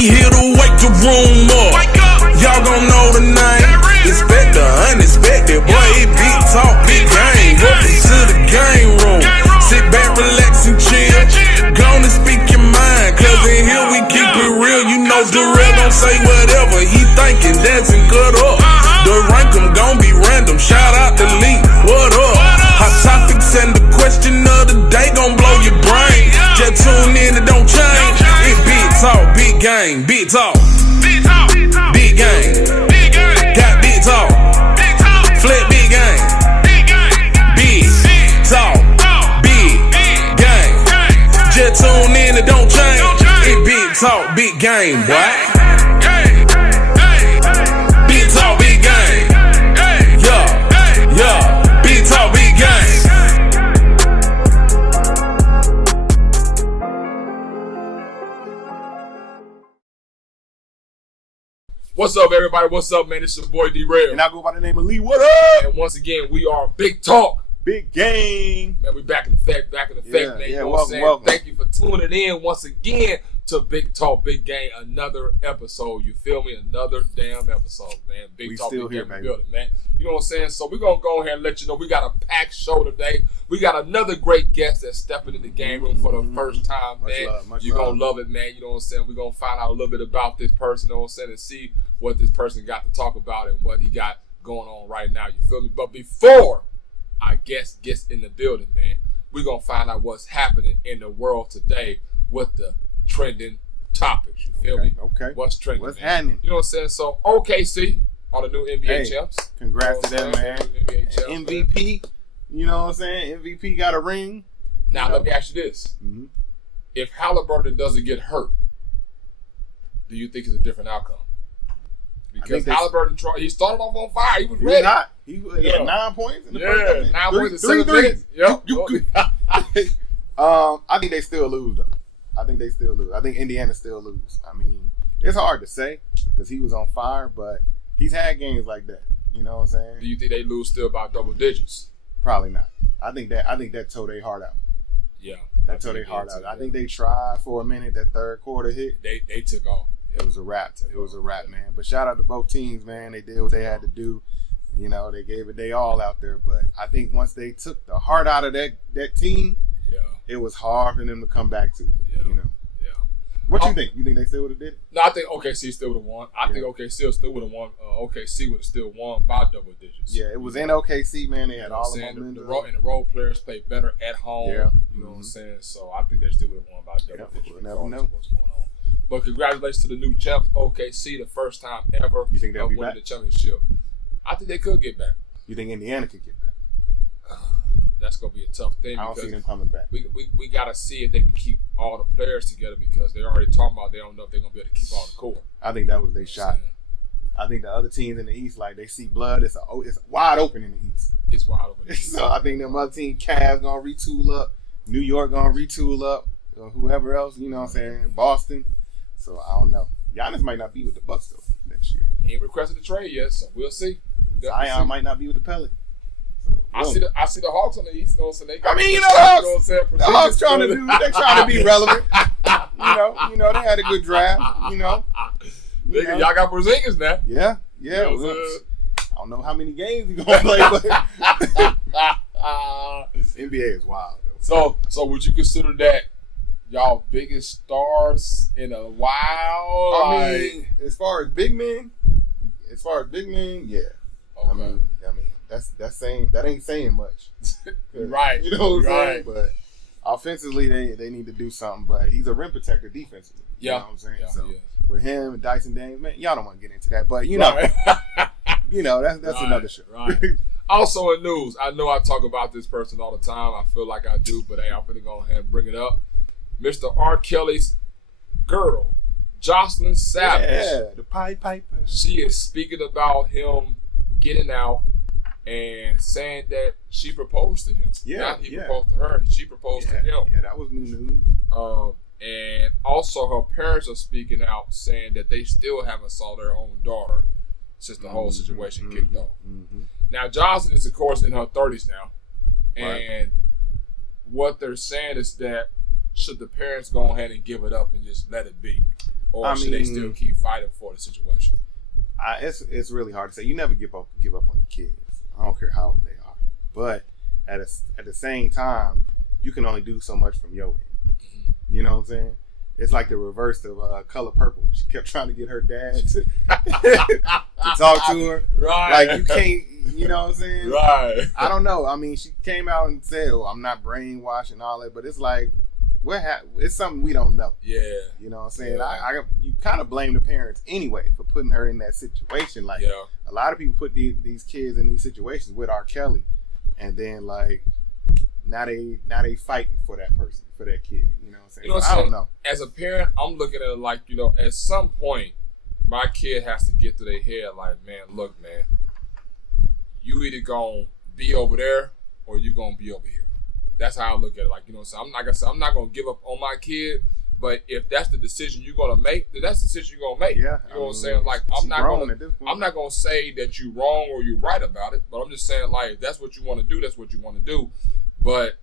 here to wake the room up. Y'all gon' know the name. Expect the unexpected, boy, it big talk, big game. Welcome to the game room. Sit back, relax, and chill. Gonna speak your mind, cause in here we keep it real. You know Darrell gon' say whatever he thinking, dancing cut up. The rank 'em gon' be random. Shout out to Lee, what up? Hot topics and the question of the day gon' blow your brain. Just tune in, it don't change. It's big talk, big game, big talk. Big game. Got big talk. Flip big game. Big talk. Big game. Just tune in, it don't change. It's big talk, big game, boy. Big talk, big game. Yeah. Big talk, big game. What's up, everybody? What's up, man? It's your boy D-Rail. And I go by the name of Lee. What up? And once again, we are Big Talk. Big game. Man, we back in effect, man. Yeah, You know what I'm saying? welcome. Thank you for tuning in once again to Big Talk, Big Game. Another episode. You feel me? Another damn episode, man. Big Talk, still Big here, Game baby. building, man. You know what I'm saying? So we're going to go ahead and let you know we got a packed show today. We got another great guest that's stepping in the game room for the first time, man. You're going to love it, man. You know what I'm saying? We're going to find out a little bit about this person, you know what I'm saying, and see what this person got to talk about and what he got going on right now. You feel me? But before our guest gets in the building, man, we're going to find out what's happening in the world today with the trending topics. You feel me? Okay. What's trending, What's man? happening? You know what I'm saying? So, OKC are the new NBA champs. Congrats You know to them, what I'm man. saying? NBA champs, man. MVP. You know what I'm saying? MVP got a ring. Now, let me ask you this. Mm-hmm. If Halliburton doesn't get hurt, do you think it's a different outcome? Because Halliburton, he started off on fire. He was ready. Hot. He had 9 points in the first 9 points in three 7 minutes. Yep. I think they still lose, though. I think Indiana still lose. I mean, it's hard to say because he was on fire, but he's had games like that. You know what I'm saying? Do you think they lose still by double digits? Probably not. I think that tore their heart out. Yeah. That tore their heart out. I think they tried for a minute. That third quarter hit. They took off. It was a wrap. It was a wrap, man. But shout out to both teams, man. They did what they had to do. You know, they gave it they all out there. But I think once they took the heart out of that team, it was hard for them to come back to it. Yeah. You know. Yeah. What you think? You think they still would have did it? No, I think OKC still would have won. I think OKC still would have won. OKC would have still won by double digits. Yeah, it was in OKC, man. They had all the momentum. The role players played better at home. Yeah. You know what I'm saying? So I think they still would have won by double digits. We'll never know. What's going on. But congratulations to the new champs, OKC, the first time ever you think they'll be winning back? the championship. I think they could get back. You think Indiana could get back? That's going to be a tough thing. I don't see them coming back. We got to see if they can keep all the players together because they're already talking about they don't know if they're going to be able to keep all the core. I think that was their shot. I think the other teams in the East, like they see blood, it's wide open in the East. It's wide open in the East. So I think them other team, Cavs gonna retool up, New York gonna retool up, or whoever else, you know what I'm saying, Boston. So I don't know. Giannis might not be with the Bucks though next year. He ain't requested a trade yet, so we'll see. Zion might not be with the Pelicans. So, I see the Hawks on the East, you know, so they got. I mean, you know, the Hawks trying to be relevant. You know, they had a good draft. Y'all got Porzingis now. Yeah. You know, I don't know how many games he's gonna play, but NBA is wild though. So would you consider that y'all biggest stars in a while? I mean, as far as big men, yeah. Okay. I mean, that ain't saying much. Right. You know what I'm saying? But offensively, they need to do something. But he's a rim protector defensively. You know what I'm saying? Yeah, so with him and Dyson Daniels, man, y'all don't want to get into that. But you know, that's another show. Right. Also in news, I know I talk about this person all the time. I feel like I do, but hey, I'm going to go ahead and bring it up. Mr. R. Kelly's girl, Jocelyn Savage. Yeah, the Pied Piper. She is speaking about him getting out and saying that she proposed to him. Yeah, Not he proposed to her. She proposed to him. Yeah, that was new news. And also her parents are speaking out saying that they still haven't saw their own daughter since the whole situation kicked off. Mm-hmm. Now, Jocelyn is, of course, in her 30s now. And what they're saying is that should the parents go ahead and give it up and just let it be? Or should they still keep fighting for the situation? It's really hard to say. You never give up on your kids. I don't care how old they are. But at the same time, you can only do so much from your end. Mm-hmm. You know what I'm saying? It's like the reverse of Color Purple when she kept trying to get her dad to talk to her. Right. Like, you can't, you know what I'm saying? Right. I don't know. I mean, she came out and said, "Oh, I'm not brainwashed and all that," but it's like, it's something we don't know. Yeah. You know what I'm saying? Yeah. You kind of blame the parents anyway for putting her in that situation. Like, a lot of people put these kids in these situations with R. Kelly, and then like now they fighting for that person, for that kid. You know what I'm saying? You know what I don't know. As a parent, I'm looking at it like, at some point, my kid has to get to their head like, man, look, man, you either gonna be over there or you gonna be over here. That's how I look at it. Like, so I'm not gonna give up on my kid, but if that's the decision you're gonna make, then that's the decision you're gonna make. Yeah, you know what I'm saying? Like, I'm not gonna say that you're wrong or you're right about it, but I'm just saying, like, if that's what you want to do, that's what you want to do. But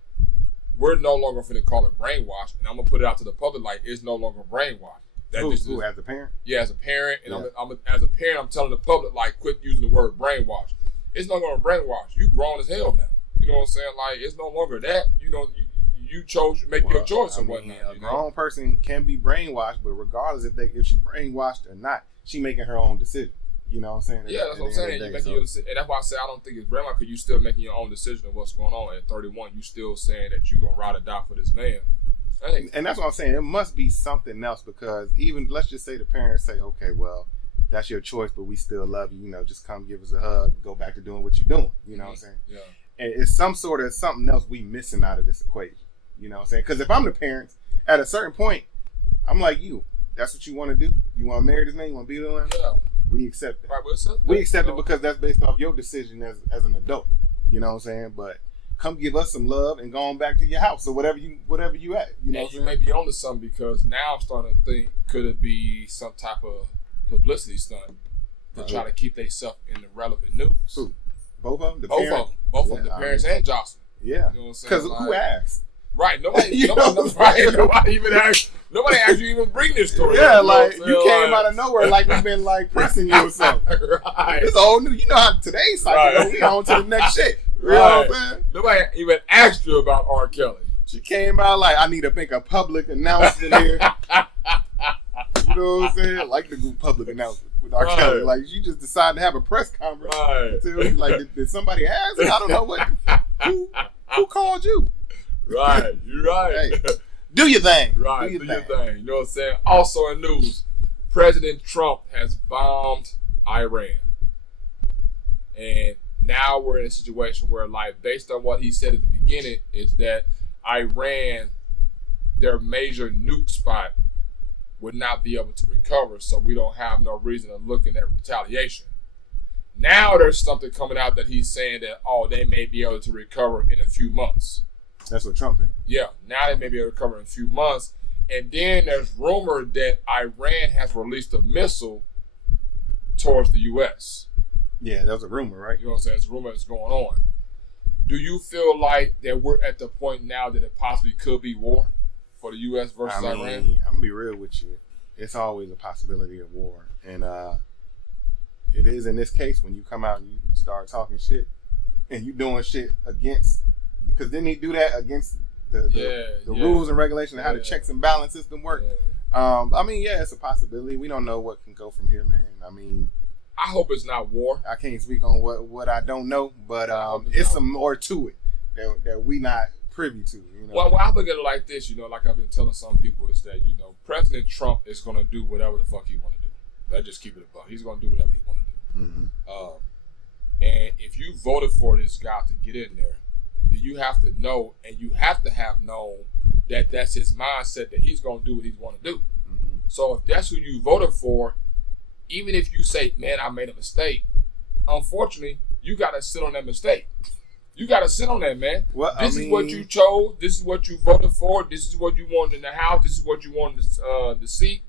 we're no longer finna call it brainwash, and I'm gonna put it out to the public like it's no longer brainwash. Who as a parent? Yeah, as a parent, and as a parent, I'm telling the public like, quit using the word brainwash. It's not gonna brainwash. You grown as hell now. You know what I'm saying? Like, it's no longer that. You chose to make your choice and whatnot. A grown person can be brainwashed, but regardless if she brainwashed or not, she making her own decision. You know what I'm saying? Yeah, that's what I'm saying. You making your decision, and that's why I say I don't think it's brainwash, because you still making your own decision of what's going on. At 31, you still saying that you gonna ride or die for this man. Hey. And that's what I'm saying. It must be something else, because even, let's just say the parents say, okay, well, that's your choice, but we still love you. Just come give us a hug, go back to doing what you're doing. You know what I'm saying? Yeah. And it's something else we missing out of this equation. You know what I'm saying? Because if I'm the parents, at a certain point, I'm like, that's what you want to do? You want to marry this man? You want to be with him? Yeah. We accept that. Right, we accept it because that's based off your decision as an adult. You know what I'm saying? But come give us some love and go on back to your house or whatever you at. You know, and you may be onto something, because now I'm starting to think, could it be some type of publicity stunt to try to keep themselves in the relevant news? Who? Both of them? Both of them, the parents and Jocelyn. Yeah. You know what I'm saying? Because who asked? Right. Nobody even asked. Nobody asked you to even bring this story. Yeah, like, you came out of nowhere like we've been like pressing you or something. Right. It's all new. You know how today's cycle, we on to the next shit. You know what I'm saying? Nobody even asked you about R. Kelly. She came out like, I need to make a public announcement here. You know what I'm saying? I like to do public announcement with R. Kelly. Like, she just decided to have a press conference. Right. Like, did somebody ask? I don't know what. Who called you? Right. You're right. Hey, do your thing. Right. Do your thing. You know what I'm saying? Also in news, President Trump has bombed Iran. And now we're in a situation where, like, based on what he said at the beginning, is that Iran, their major nuke spot, would not be able to recover, so we don't have no reason to look at retaliation. Now there's something coming out that he's saying that, they may be able to recover in a few months. That's what Trump said. Yeah, now they may be able to recover in a few months. And then there's rumor that Iran has released a missile towards the U.S. Yeah, that was a rumor, right? You know what I'm saying? It's a rumor that's going on. Do you feel like that we're at the point now that it possibly could be war for the U.S. versus Iran? I'm going to be real with you. It's always a possibility of war. And it is in this case when you come out and you start talking shit and you doing shit against, because didn't he do that against the rules and regulations and how the checks and balance system work? Yeah. It's a possibility. We don't know what can go from here, man. I hope it's not war. I can't speak on what I don't know, but it's some more to it that we not privy to. You know? Well, I look at it like this, like I've been telling some people, is that, President Trump is going to do whatever the fuck he want to do. Let's just keep it a buck. He's going to do whatever he want to do. Mm-hmm. And if you voted for this guy to get in there, then you have to know, and you have to have known that that's his mindset, that he's going to do what he's want to do. Mm-hmm. So if that's who you voted for, even if you say, man, I made a mistake, unfortunately, you got to sit on that mistake. You got to sit on that, man. Well, this is what you chose. This is what you voted for. This is what you wanted in the house. This is what you wanted the seat.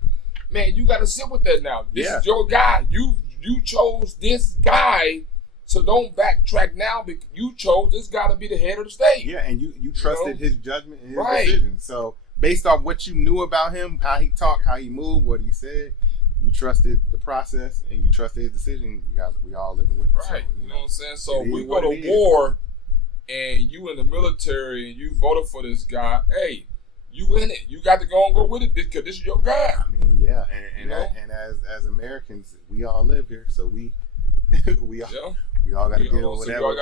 Man, you got to sit with that now. This is your guy. You chose this guy, so don't backtrack now. Because you chose this guy to be the head of the state. Yeah, and you trusted his judgment and his decision. So based off what you knew about him, how he talked, how he moved, what he said, you trusted the process and you trusted his decision. We all living with it. Right. So, you know what I'm saying? So we go what to war and you in the military and you voted for this guy. Hey, you in it. You got to go with it because this is your guy. I mean, yeah. And You know? and as Americans, we all live here, so we all got to deal with whatever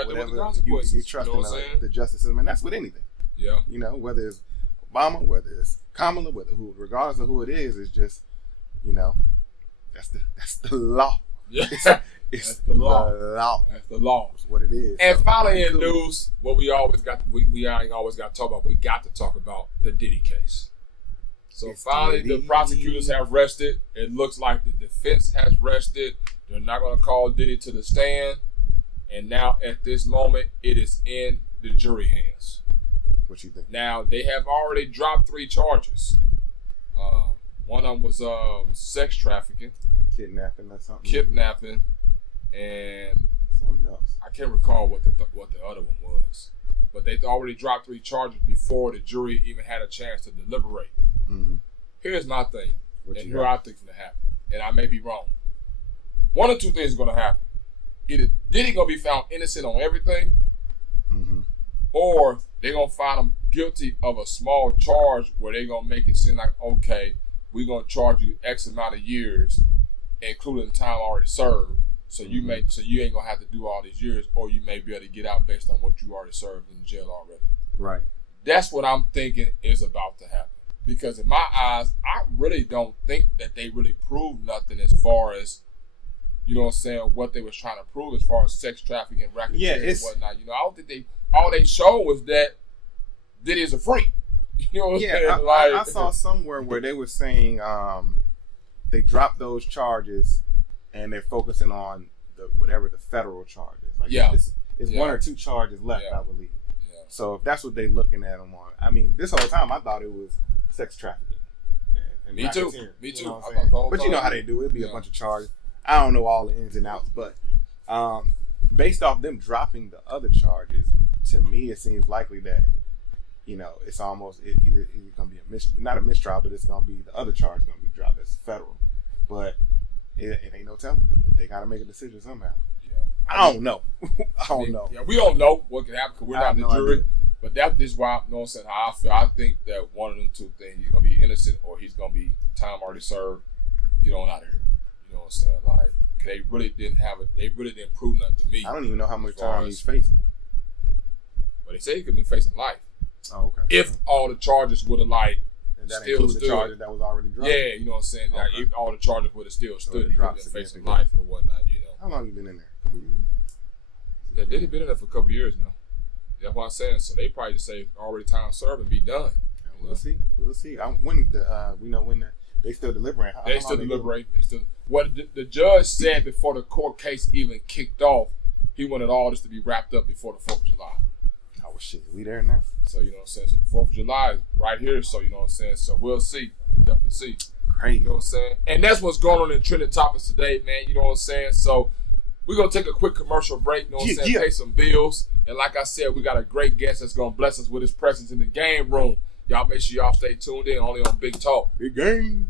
you trust you know in the justice system, and that's with anything. Yeah. You know, whether it's Obama, whether it's Kamala, regardless of who it is, it's just, you know, that's the law. Yeah. It's the law. That's the law. It's what it is. And so, finally in news, what we always got, we ain't always got to talk about. We got to talk about the Diddy case. So finally, the prosecutors have rested. It looks like the defense has rested. They're not going to call Diddy to the stand. And now, at this moment, it is in the jury hands. What you think? Now, they have already dropped 3 charges. One of them was sex trafficking. Kidnapping or something. Kidnapping. And something else. I can't recall what the other one was. But they already dropped 3 charges before the jury even had a chance to deliberate. Mm-hmm. Here's my thing. What and you here got? I think is going to happen. And I may be wrong. One or two things is going to happen. Either Diddy going to be found innocent on everything, mm-hmm. or they're going to find him guilty of a small charge where they're going to make it seem like, okay, we're going to charge you X amount of years, including the time already served. So you ain't going to have to do all these years, or you may be able to get out based on what you already served in jail already. Right. That's what I'm thinking is about to happen. Because in my eyes, I really don't think that they really proved nothing as far as, you know what I'm saying, what they was trying to prove as far as sex trafficking and racketeering and whatnot. You know, I don't think all they showed was that Diddy is a freak. You know what I'm saying? I saw somewhere where they were saying they dropped those charges and they're focusing on whatever the federal charges. Like it's 1 or 2 charges left, I believe. Yeah. So if that's what they're looking at them on, I mean, this whole time I thought it was sex trafficking. And Me too. You know what I'm saying? But you know how they do it. It'd be a bunch of charges. I don't know all the ins and outs, but based off them dropping the other charges, to me it seems likely that, you know, it's almost either going to be not a mistrial, but it's going to be the other charge going to be dropped as federal. But it ain't no telling. They got to make a decision somehow. Yeah, I don't know. I don't know. Yeah, we don't know what can happen because we're not in the jury. Idea. But this is why, you know what I'm saying, how I feel. I think that one of them 2 things, he's going to be innocent or he's going to be time already served. Get on out of here. You know what I'm saying? Like, they really didn't prove nothing to me. I don't even know how much time he's facing. But they say he could have been facing life. Oh, okay. If all the charges would have, like, and that still stood. The charges that was already dropped? Yeah, you know what I'm saying? Okay. Like, if all the charges would have still stood, he could have been facing significantly. life or whatnot, you know. How long you been in there? A couple years? Yeah, Diddy been in there for a couple years now. That's what I'm saying. So they probably just say already time served and be done. We'll see. When we know when they still deliberating. They still deliberating. What the judge said before the court case even kicked off, he wanted all this to be wrapped up before the 4th of July. Oh, shit. We there now. So, you know what I'm saying? So the 4th of July is right here. So, you know what I'm saying? So we'll see. Definitely see. Crazy. You know what I'm saying? And that's what's going on in trending topics today, man. You know what I'm saying? So we're going to take a quick commercial break. You know what I'm saying? Pay some bills. And like I said, we got a great guest that's going to bless us with his presence in the game room. Y'all make sure y'all stay tuned in only on Big Talk. Big game.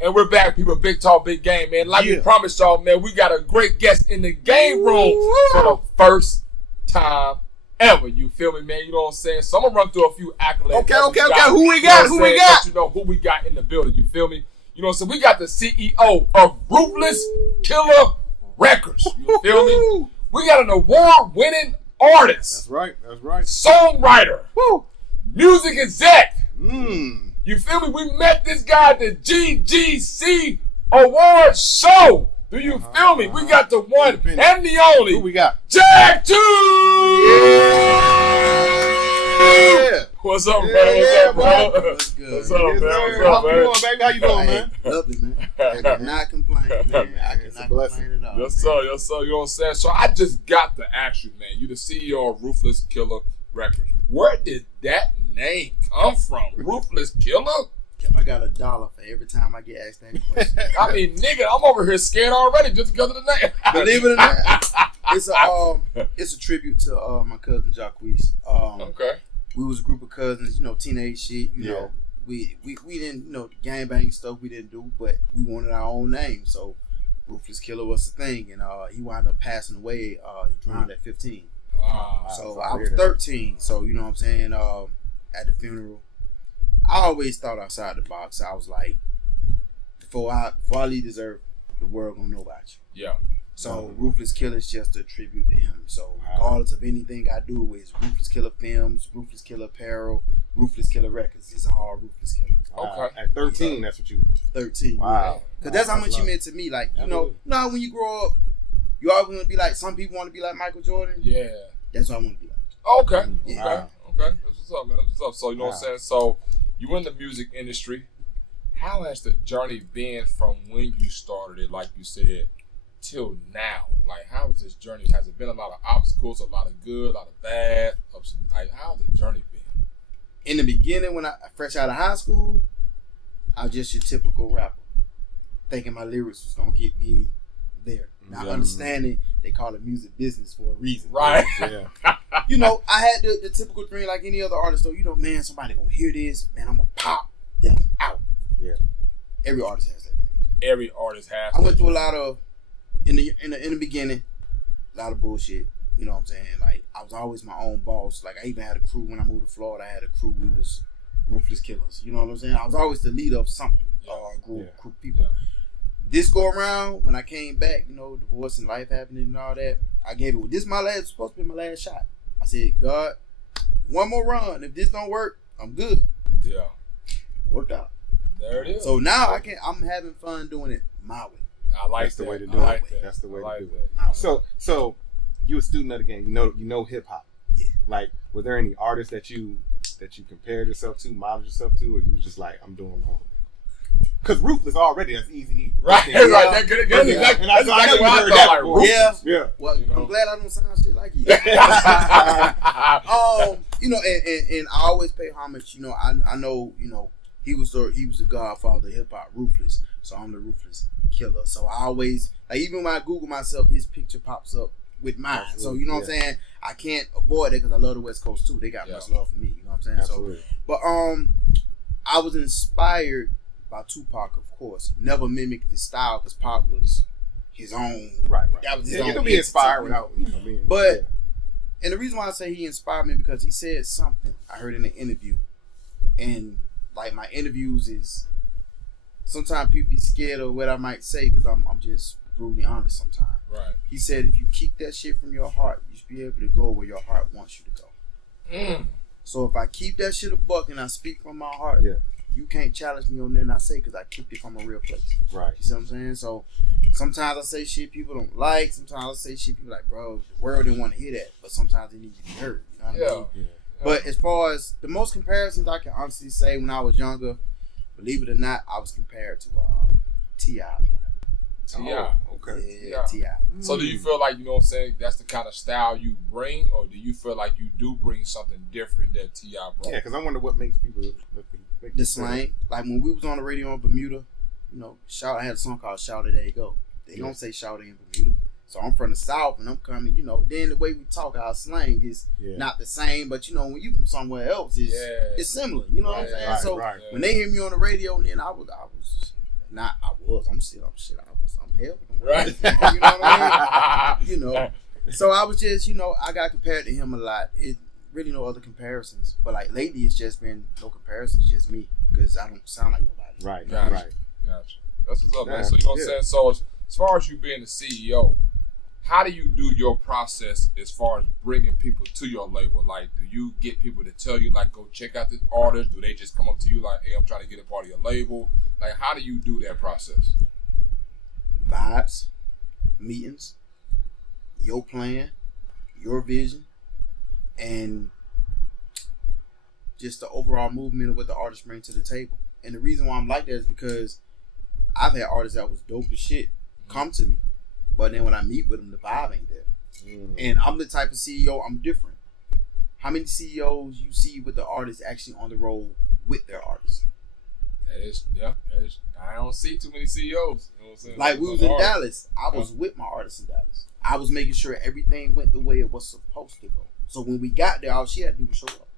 And we're back, people. Big Talk, Big Game, man. Like we promised y'all, man, we got a great guest in the game room for the first time ever. You feel me, man? You know what I'm saying? So I'm going to run through a few accolades. Okay. Who we got? Let you know who we got in the building. You feel me? You know what I'm saying? We got the CEO of Ruthless Killer Records. You feel me? We got an award-winning artist. That's right. Songwriter. Woo. Music exec. Mm. You feel me? We met this guy at the G.A.G.2 Award show. Do you feel me? We got the one and the only. Who we got? J.A.G.2. Yeah. What's up, bro? What's good? What's up, man? How you doing, baby? How you doing, man? Lovely, man. I cannot complain, man. I cannot complain at all. Yes, sir. You know what I'm saying? So I just got to ask you, man. You the CEO of Ruthless Killer Records. Where did that name come from? Ruthless Killer? If I got $1 for every time I get asked that question. I mean, nigga, I'm over here scared already just because of the name. Believe it or not, it's a tribute to my cousin Jacquees. Okay. We was a group of cousins, teenage shit. You know, we didn't, gangbang stuff we didn't do, but we wanted our own name. So Ruthless Killer was the thing, and he wound up passing away. He drowned at 15. So I was 13. So you know what I'm saying. At the funeral, I always thought outside the box. I was like, before I leave this earth, the world gonna know about you. Yeah. So Ruthless Killer is just a tribute to him. So regardless of anything I do, it's Ruthless Killer Films, Ruthless Killer Apparel, Ruthless Killer Records. It's all Ruthless Killer. Okay. At 13, that's what you were. 13. Wow. Because that's how much you meant to me. Like, you know when you grow up, you always want to be like, some people want to be like Michael Jordan. Yeah. That's what I want to be like. Okay. Yeah. Okay. Okay. That's what's up, man. That's what's up. So, you know what I'm saying? So, you in the music industry. How has the journey been from when you started it, like you said, till now? Like, how is this journey? Has it been a lot of obstacles, a lot of good, a lot of bad? Like, how's the journey been? In the beginning, when I fresh out of high school, I was just your typical rapper, thinking my lyrics was gonna get me there. Not understanding they call it music business for a reason. Right. Yeah. I had the typical dream like any other artist though. Man, somebody gonna hear this, man, I'm gonna pop, then I'm out. Yeah. Every artist has that dream. Every artist has. I went through a lot of in the beginning, a lot of bullshit. You know what I'm saying? Like, I was always my own boss. Like, I even had a crew when I moved to Florida. I had a crew. We was Ruthless Killers. You know what I'm saying? I was always the leader of something. Group of people. Yeah. This go around, when I came back, divorce and life happening and all that, I gave it. This supposed to be my last shot. I said, God, one more run. If this don't work, I'm good. Yeah. Worked out. There it is. So now I'm having fun doing it my way. I like That's the way to I do like it. that. That's the way I to like do that. it. So you a student of the game. You know hip hop. Yeah. Like, were there any artists that you compared yourself to, modeled yourself to, or you was just like, I'm doing my own thing? Because Ruthless already, that's easy. Right. Yeah. Right. That's exactly what I thought. Like, Ruthless. Yeah. Well, I'm glad I don't sound shit like you. And I always pay homage. I know. He was the godfather of hip hop, Ruthless. So I'm the Ruthless Killer. So I always, like, even when I Google myself, his picture pops up with mine. Absolutely. So you know what I'm saying. I can't avoid it because I love the West Coast too. They got much love for me. You know what I'm saying. Absolutely. So, but I was inspired by Tupac, of course. Never mimicked his style because Pac was his own. Right. That was his own. You can be inspired without. But and the reason why I say he inspired me because he said something I heard in an interview, and like my interviews is sometimes people be scared of what I might say because I'm just brutally honest sometimes. Right. He said if you keep that shit from your heart, you should be able to go where your heart wants you to go. So if I keep that shit a buck and I speak from my heart, you can't challenge me on nothing I say because I kicked it from a real place. Right. You see what I'm saying? So sometimes I say shit people don't like. Sometimes I say shit people like, bro, the world didn't want to hear that. But sometimes it needs to be heard. You know what I mean? Yeah. But as far as the most comparisons I can honestly say when I was younger, believe it or not, I was compared to T.I. T.I. Okay. Yeah, T.I. So do you feel like, you know what I'm saying, that's the kind of style you bring, or do you feel like you do bring something different that T.I. brought? Yeah, because I wonder what makes people the slang. Like when we was on the radio in Bermuda, I had a song called Shout It, There You Go. They don't say Shout It in Bermuda. So I'm from the South and I'm coming, then the way we talk, our slang is not the same, but when you from somewhere else, it's similar. You know what I'm saying? Right, so when they hear me on the radio, then I'm hell. Right. You know what I mean? So I was just, I got compared to him a lot. It really no other comparisons. But like lately it's just been no comparisons, just me. Because I don't sound like nobody. Right. Gotcha. That's what's up, man. So you know what I'm saying? So as far as you being the CEO, how do you do your process as far as bringing people to your label? Like, do you get people to tell you, like, go check out this artist? Do they just come up to you like, hey, I'm trying to get a part of your label? Like, how do you do that process? Vibes, meetings, your plan, your vision, and just the overall movement of what the artist brings to the table. And the reason why I'm like that is because I've had artists that was dope as shit come to me. But then when I meet with them, the vibe ain't there. And I'm the type of CEO, I'm different. How many CEOs you see with the artists actually on the road with their artists? I don't see too many CEOs. You know what I'm saying? Like we was in Dallas. I was with my artist in Dallas. I was making sure everything went the way it was supposed to go. So when we got there, all she had to do was show up.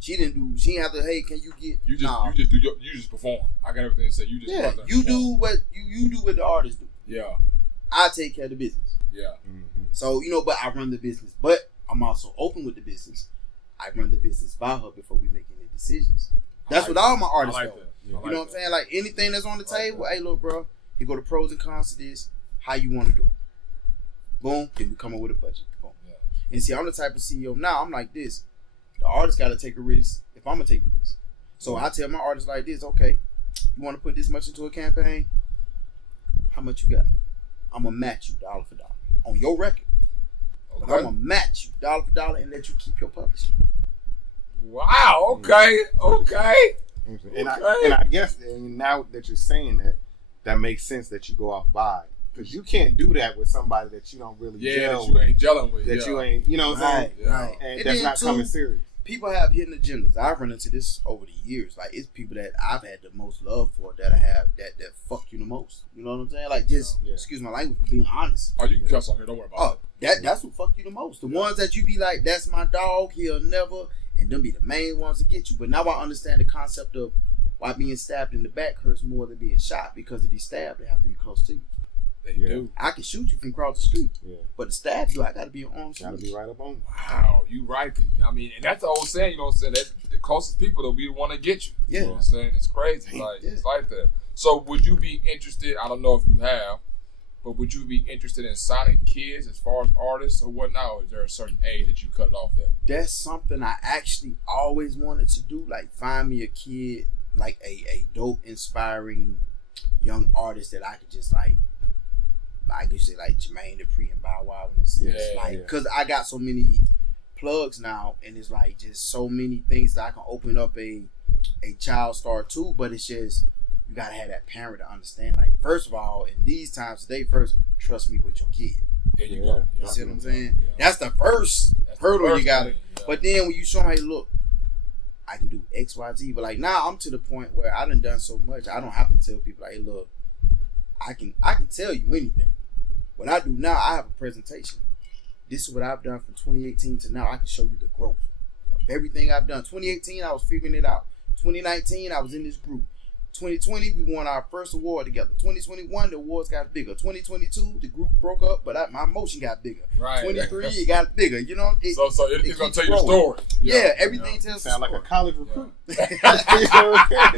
She didn't have to. Hey, can you get? You just perform. I got everything to say. You just you do what you do what the artists do. Yeah. I take care of the business. Yeah. Mm-hmm. So but I run the business. But I'm also open with the business. I run the business by her before we make any decisions. That's what all my artists do. You know what I'm saying? Like anything that's on the table. Hey, look, bro. You go to pros and cons to this. How you want to do it? Boom. Then we come up with a budget. Boom. Yeah. And see, I'm the type of CEO now. I'm like this. The artist got to take a risk if I'm going to take the risk. So I tell my artists like this, okay, you want to put this much into a campaign? How much you got? I'm going to match you dollar for dollar on your record. Okay. But I'm going to match you dollar for dollar and let you keep your publishing. Wow. Okay. And I guess now that you're saying that makes sense that you go off vibe. Because you can't do that with somebody that you don't really gel that you ain't gelling with. That you ain't, you know what I'm saying? Right. And that's not coming serious. People have hidden agendas. I've run into this over the years. Like, it's people that I've had the most love for that I have that fuck you the most. You know what I'm saying? Like, just, excuse my language for being honest. Oh, you can cuss on here. Don't worry about it. That's what fuck you the most. The ones that you be like, that's my dog, he'll never, and them be the main ones to get you. But now I understand the concept of why being stabbed in the back hurts more than being shot, because to be stabbed, they have to be close to you. They do. I can shoot you from across the street, but to stab you, I got to be on arms. Got to be right up on. Wow, you right. I mean, and that's the old saying. You know what I'm saying? That the closest people that we want to get you. Yeah. You know what I'm saying? It's crazy. Like it's like that. So, would you be interested? I don't know if you have, but would you be interested in signing kids as far as artists or whatnot? Or is there a certain age that you cut it off at? That's something I actually always wanted to do. Like, find me a kid, like a dope, inspiring young artist that I could just like you say, like Jermaine Dupri and Bow Wow, in a sense. Because I got so many plugs now, and it's like just so many things that I can open up a child star to. But it's just, you gotta have that parent to understand. Like, first of all, in these times today, first trust me with your kid. There you go. You see what I'm saying? That's the first hurdle you gotta. But then when you show them, hey, look, I can do X, Y, Z. But like now, I'm to the point where I done so much, I don't have to tell people, like, hey, look, I can tell you anything. What I do now, I have a presentation. This is what I've done from 2018 to now. I can show you the growth of everything I've done. 2018, I was figuring it out. 2019, I was in this group. 2020, we won our first award together. 2021, the awards got bigger. 2022, the group broke up, but my motion got bigger. Right. 23, it got bigger. You know, it's gonna tell you the story. Everything tells. Sound like a college recruit.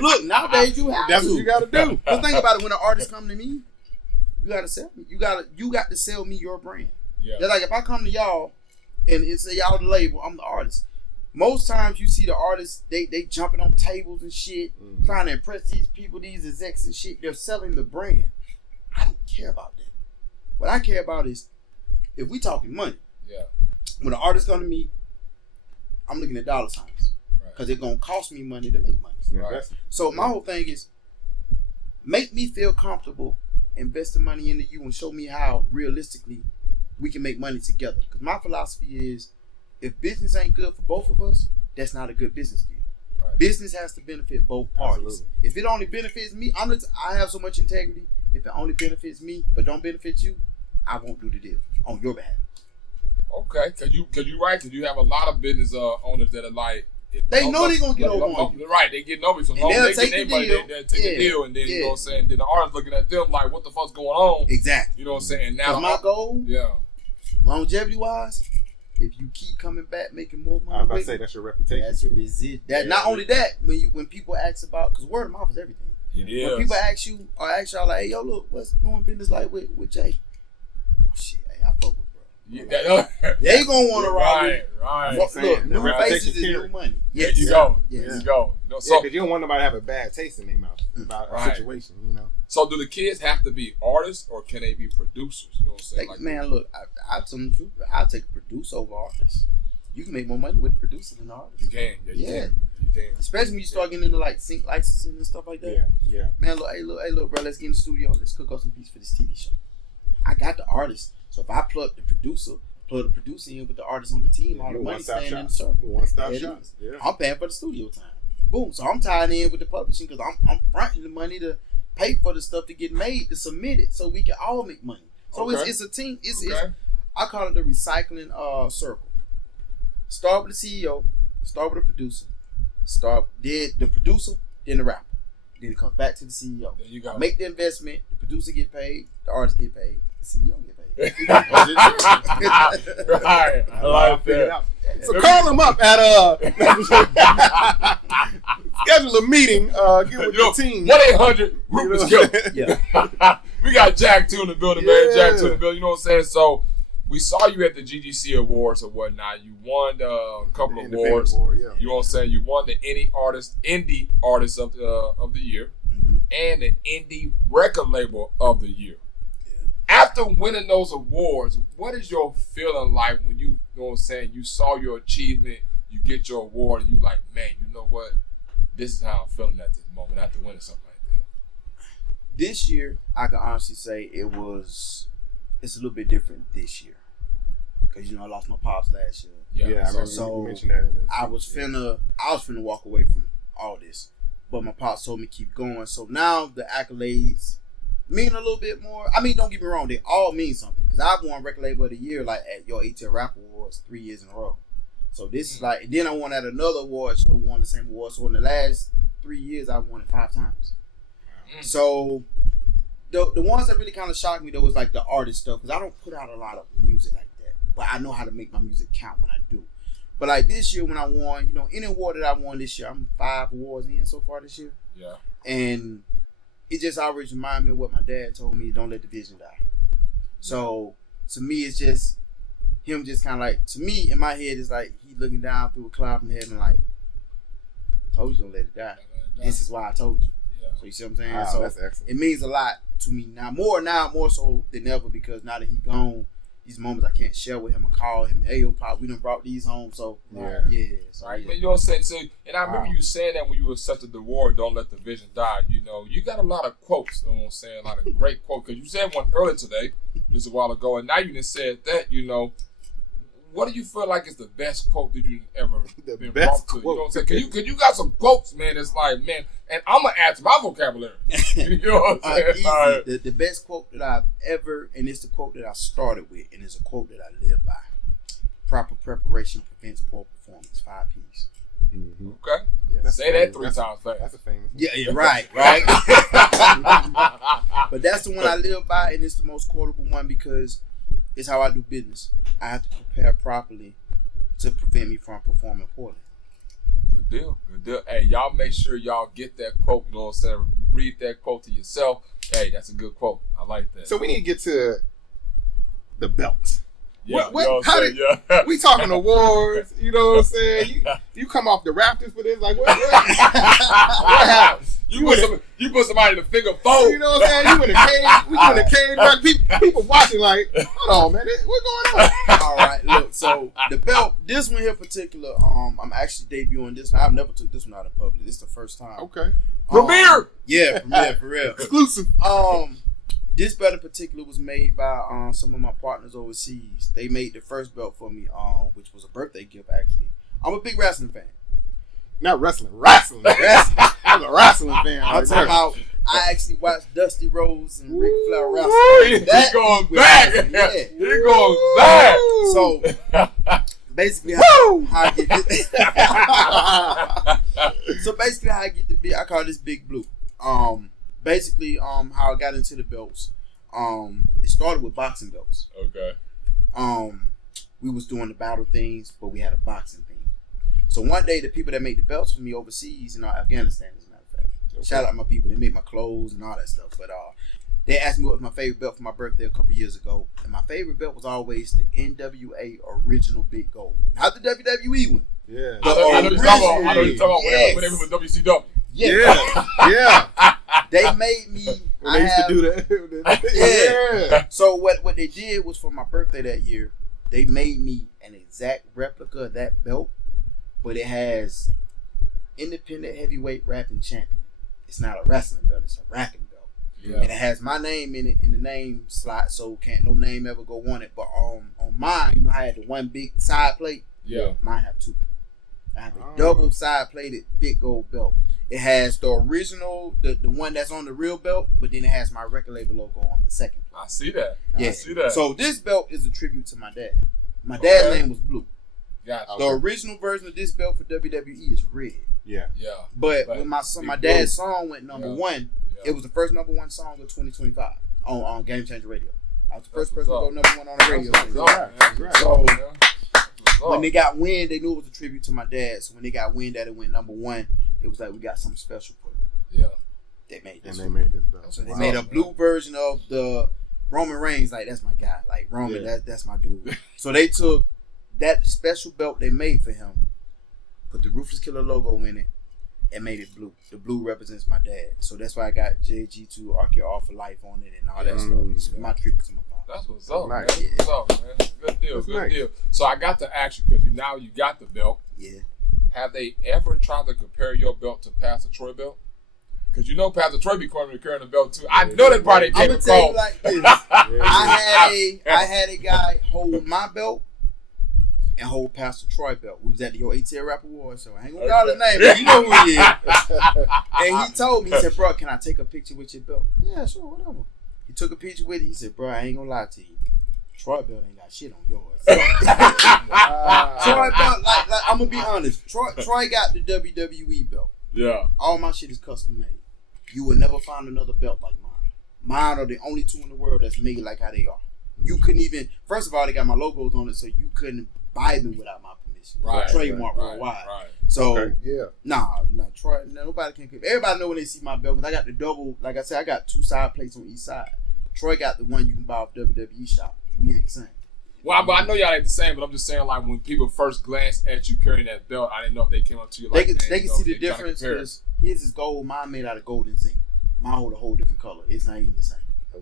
Look, nowadays you have That's to. what you got to do. But think about it. When an artist come to me, you got to sell me. You got to sell me your brand. Yeah. Just like if I come to y'all and it's y'all the label, I'm the artist. Most times you see the artists, they jumping on tables and shit, trying to impress these people, these execs and shit. They're selling the brand. I don't care about that. What I care about is if we talking money. Yeah. When an artist come to me, I'm looking at dollar signs. Because it's going to cost me money to make money. Right. So my whole thing is make me feel comfortable investing money into you and show me how realistically we can make money together. Because my philosophy is, if business ain't good for both of us, that's not a good business deal. Right. Business has to benefit both parties. Absolutely. If it only benefits me, I have so much integrity. If it only benefits me but don't benefit you, I won't do the deal on your behalf. Okay, cause you right. Cause you have a lot of business owners that are like, they know they're gonna get over on you. Right, they getting over you. So they'll take the deal. They'll take the deal, and then you know what I'm saying. Then the artist looking at them like, what the fuck's going on? Exactly. You know what I'm saying. Now my goal, longevity wise, if you keep coming back making more money, I'm about to say that's your reputation. That's it. That not only that, when people ask about, because word of mouth is everything. Yeah. When people ask you or ask y'all like, hey, yo, look, what's doing business like with Jay? Oh shit, hey, I fuck with bro. Yeah, they gonna want to ride. Right. Look, new faces is new money. Yes. There you go. Yes. There you go. So, because you don't want nobody to have a bad taste in their mouth about a situation, you know. So, do the kids have to be artists or can they be producers? You know what I'm saying? Like, man, look, I'll take a producer over artist. You can make more money with a producer than an artist. You can. You can. Especially when you start getting into like sync licensing and stuff like that. Yeah. Man, look, bro, let's get in the studio. Let's cook up some beats for this TV show. I got the artist. So if I plug the producer in with the artist on the team, all the money staying in the circle. One-stop shop. Yeah. I'm paying for the studio time. boom. So I'm tied in with the publishing because I'm fronting the money to pay for the stuff to get made, to submit it, so we can all make money. So it's a team. It's I call it the recycling circle. Start with the CEO, start with the producer, then the producer, then the rapper. Then it comes back to the CEO. There you go. Make the investment, the producer get paid, the artist get paid, the CEO get paid. Right. I like that. So call him up at schedule a meeting. Get with the team. 1-800 Rufus Killer. Yeah. We got J.A.G.2 in the building, man. J.A.G.2 in the building. You know what I'm saying? So we saw you at the GGC Awards or whatnot. You won a couple of awards. Award, yeah. You know what I'm saying? You won the Indie Artist of the Year and the Indie Record Label of the Year. After winning those awards, what is your feeling like when you know what I'm saying, you saw your achievement, you get your award, and you like, man, you know what? This is how I'm feeling at this moment after winning something like that. This year, I can honestly say it's a little bit different this year. Because, I lost my pops last year. Yeah, I remember you mentioned that. I was finna walk away from all this. But my pops told me keep going. So now the accolades mean a little bit more. I mean, don't get me wrong, they all mean something. Because I've won Record Label of the Year like at your ATL Rap Awards 3 years in a row. So this is like, and then I won at another award show, won the same award. So in the last 3 years, I won it 5 times. So the ones that really kind of shocked me though was like the artist stuff, because I don't put out a lot of music like that, but I know how to make my music count when I do. But like this year when I won, any award that I won this year, I'm 5 awards in so far this year. Yeah. And it just always reminded me of what my dad told me: don't let the vision die. So to me, it's just him, just kind of like, to me in my head, it's like he looking down through a cloud from heaven, like, told you don't let it die. This is why I told you. Yeah. So you see what I'm saying? Wow, So that's excellent. it means a lot to me now, more so than ever, because now that he gone, these moments I can't share with him. I call him, hey, yo, Pop, we done brought these home. So Yeah. So, Right. yeah. You know what I'm saying? So, and I remember you saying that when you accepted the award, don't let the vision die. You got a lot of quotes, you know what I'm saying? A lot of great quotes. Because you said one earlier today, just a while ago, and now you just said that, what do you feel like is the best quote that you've ever been brought to? You know what I'm saying? Cause you got some quotes, man, it's like, man, and I'm going to add to my vocabulary. You know what I'm saying? Easy. All right. The best quote that I've ever, and it's the quote that I started with, and it's a quote that I live by. Proper preparation prevents poor performance. 5 P's. Mm-hmm. Okay. Yeah, Say that 3 times fast. That's a famous. Yeah, right. But that's the one I live by, and it's the most quotable one because it's how I do business. I have to prepare properly to prevent me from performing poorly. Good deal. Good deal. Hey, y'all make sure y'all get that quote. You know what I'm saying? Read that quote to yourself. Hey, that's a good quote. I like that. So we need to get to the belt. Yeah, What- you know what how I'm did- saying? Yeah. We talking awards, you know what I'm saying? You come off the Raptors for this, like what happened? You put somebody in the finger fold. You know what I'm saying? You in a cage, we in a cage, right? People watching like, hold on, man, what's going on? All right, look. So the belt, this one here in particular, I'm actually debuting this one. I've never took this one out in public. This is the first time. Okay. Premiere. Yeah, premiere for real. Exclusive. This belt in particular was made by some of my partners overseas. They made the first belt for me, which was a birthday gift actually. I'm a big wrestling fan. Not wrestling. I'm a wrestling fan. I'm talking about, I actually watched Dusty Rhodes and Ric Flair wrestle. He going back. Yeah. He going back. So basically, how I get this. So basically, how I get the big, I call this Big Blue. Basically, how I got into the belts. It started with boxing belts. Okay. We was doing the battle things, but we had a boxing thing. So one day, the people that made the belts for me overseas, Afghanistan, as a matter of fact. Okay. Shout out to my people. They made my clothes and all that stuff. But they asked me what was my favorite belt for my birthday a couple years ago, and my favorite belt was always the NWA original Big Gold, not the WWE one. Yeah. I know you're talking about when they were with WCW. Yeah. They made me. When they used to do that. Yeah. So what they did was for my birthday that year, they made me an exact replica of that belt, but it has independent heavyweight rapping champion. It's not a wrestling belt; it's a rapping belt, and it has my name in it in the name slot. So can't no name ever go on it. But on mine, I had the one big side plate. Yeah. Mine have 2. I have a double side plated big gold belt. It has the original, the one that's on the real belt, but then it has my record label logo on the second plate. I see that. Yeah. I see that. So this belt is a tribute to my dad. My dad's name was Blue. Gotcha. The original version of this belt for WWE is red. Yeah. But when my dad's song went number one, it was the first number one song of 2025 on Game Changer Radio. I was the first person to go number one on the radio. So when they got wind, they knew it was a tribute to my dad. So when they got wind that it went number one, it was like, we got something special for you. Yeah. They made this. And they made this belt. So they made a blue version of the Roman Reigns. Like, that's my guy. Like, Roman, that's my dude. So they took that special belt they made for him, put the Ruthless Killer logo in it, and made it blue. The blue represents my dad. So that's why I got J.A.G.2 RKR for life on it and all that stuff. It's my tribute to my pop. That's what's up, man. Nice. That's what's up, man. Good deal, That's good nice. deal. So I got to ask you, because now you got the belt. Yeah. Have they ever tried to compare your belt to Pastor Troy belt? Because you know Pastor Troy be carrying the belt too. I know they probably I'm came gonna tell you across. like this. I had a guy hold my belt and hold Pastor Troy belt. We was at the ATL Rap Awards, so I ain't gonna call his name, but you know who he is. And he told me, he said, bro, can I take a picture with your belt? Yeah, sure, whatever. He took a picture with it. He said, bro, I ain't gonna lie to you. Troy belt ain't got shit on yours. Troy belt, like I'm gonna be honest. Troy got the WWE belt. Yeah. All my shit is custom made. You will never find another belt like mine. Mine are the only two in the world that's made like how they are. You couldn't even, first of all, they got my logos on it, so you couldn't buy them without my permission. Right. Trademark worldwide. So, nah, Troy, nobody can. Everybody know when they see my belt, because I got the double, like I said, I got two side plates on each side. Troy got the one you can buy off WWE shop. We ain't the same. Well, but I know y'all ain't the same, but I'm just saying, like, when people first glanced at you carrying that belt, I didn't know if they came up to you like that. They can see the difference, because his is gold, mine made out of gold and zinc. Mine hold a whole different color. It's not even the same.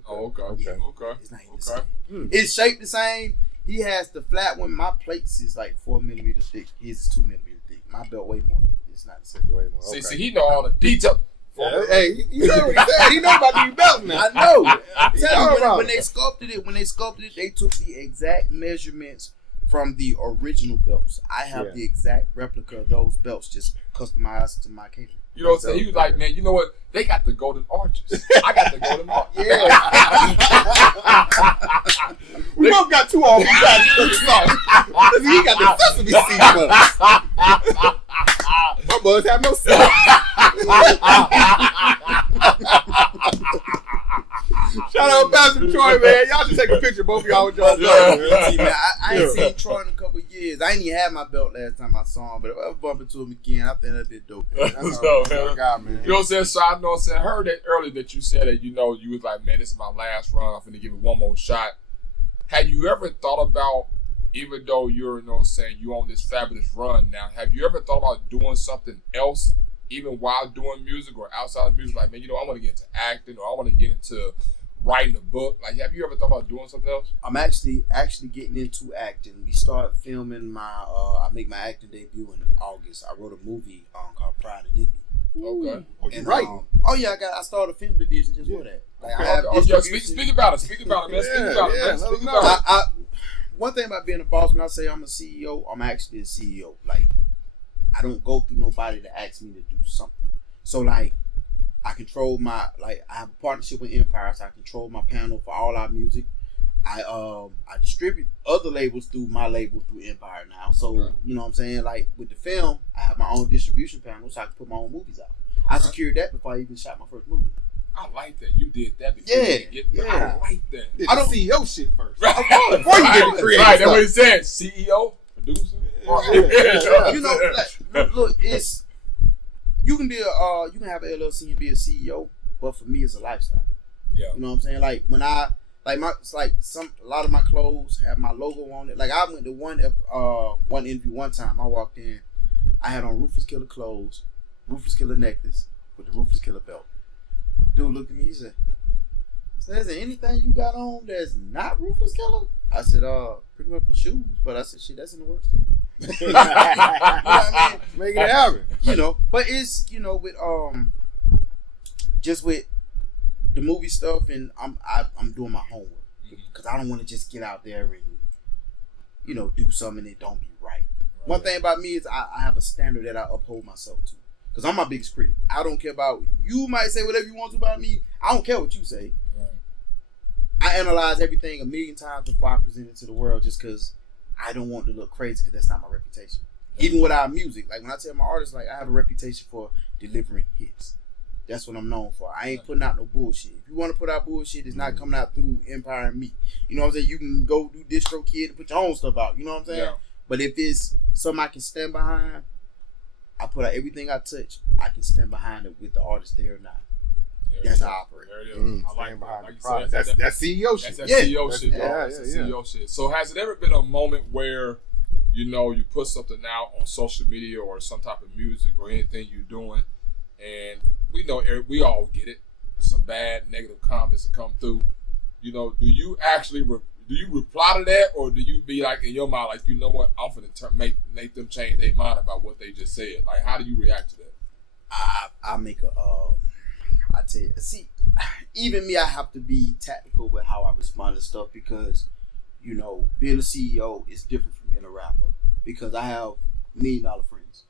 Oh, okay. Yeah, Okay. It's not even the same. It's shaped the same. He has the flat one. My plates is like 4 millimeters thick. His is 2 millimeters thick. My belt way more. It's not the same. Way more. See, he know all the details. Yeah, hey, you know what he said. He know about these belts now. I know. I'm telling you, when they sculpted it, they took the exact measurements from the original belts. I have the exact replica of those belts, just customized to my catering. You know what I'm saying? He was like, man, you know what? They got the golden arches. I got the golden arches. We both got two on. We got the he got the sesame seed buns. My buns have no sauce. Shout out Pastor Troy, man. Y'all just take a picture, both of y'all with y'all. I ain't seen Troy in a couple of years. I ain't even had my belt last time I saw him, but if I ever bump into him again, I think that'd be dope. Man. Man. You know what I'm saying? So I know what I'm saying. I heard that earlier that you said that, you know, you was like, man, this is my last run. I'm finna give it one more shot. Have you ever thought about, even though you're, you know what I'm saying, you on this fabulous run now, have you ever thought about doing something else, even while doing music or outside of music? Like, man, you know, I want to get into acting, or I want to get into writing a book. Like, have you ever thought about doing something else? I'm actually getting into acting. We start filming my, I make my acting debut in August. I wrote a movie called Pride and Envy. Okay. And, I started a film division just for that. Like, I have speak about it. Speak about it, man. Speak about it, man. Speak about it. One thing about being a boss, when I say I'm a CEO, I'm actually a CEO. Like, I don't go through nobody to ask me to do something. So, like, I control I have a partnership with Empire, so I control my panel for all our music. I distribute other labels through my label through Empire now. So, you know what I'm saying? Like, with the film, I have my own distribution panel, so I can put my own movies out. I secured that before I even shot my first movie. I like that. You did that before you get I like that. I don't CEO shit first. Right. Before you get the creative right, that's stuff. what he said. CEO, producer. You know, like, look, it's you can have an LLC and be a CEO, but for me, it's a lifestyle. Yeah. You know what I'm saying? Like, when a lot of my clothes have my logo on it. Like, I went to one interview one time. I walked in, I had on Ruthless Killer clothes, Ruthless Killer necklace with the Ruthless Killer belt. Dude looked at me, he said, "So is there anything you got on that's not Ruthless Killer?" I said, pretty much my shoes, but I said, shit, that's in the works too. You know what I mean? Making it happen. You know, but it's, you know, with just with the movie stuff, and I'm doing my homework because I don't want to just get out there and, you know, do something that don't be right. One thing about me is I have a standard that I uphold myself to. Because I'm my biggest critic. I don't care about, you might say whatever you want to about me. I don't care what you say. Right. I analyze everything 1,000,000 times before I present it to the world just because I don't want to look crazy because that's not my reputation. Yeah. Even with our music, like when I tell my artists, like I have a reputation for delivering hits. That's what I'm known for. I ain't putting out no bullshit. If you want to put out bullshit, it's not coming out through Empire and me. You know what I'm saying? You can go do DistroKid and put your own stuff out. You know what I'm saying? Yeah. But if it's something I can stand behind, I put out everything I touch. I can stand behind it with the artist there or not. That's how I operate. There it is. I like behind like the product. That's CEO shit. That's CEO shit, bro. That's CEO shit. So has it ever been a moment where, you know, you put something out on social media or some type of music or anything you're doing, and we know we all get it, some bad negative comments that come through. You know, do you actually do you reply to that, or do you be like in your mind like, you know what, I'm finna make them change their mind about what they just said? Like, how do you react to that? I make I tell you, see, even me, I have to be tactical with how I respond to stuff because, you know, being a CEO is different from being a rapper because I have $1 million friends.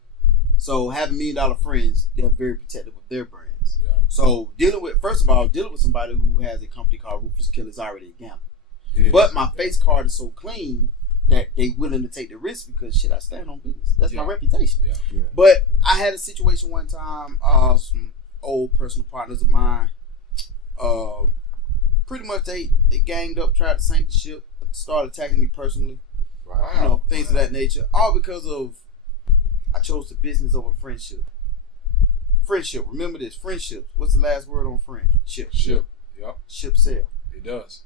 So having $1 million friends, they're very protective of their brands. Yeah. So first of all, dealing with somebody who has a company called Ruthless Killer is already a gamble. Yeah. But my face card is so clean that they willing to take the risk because shit, I stand on business. That's my reputation. Yeah. Yeah. But I had a situation one time, some old personal partners of mine, pretty much they ganged up, tried to sink the ship, started attacking me personally. Wow. You know, things of that nature. All because of I chose the business over friendship. Friendship. Remember this. Friendship. What's the last word on friend? Ship. Yep. Ship sail. It does.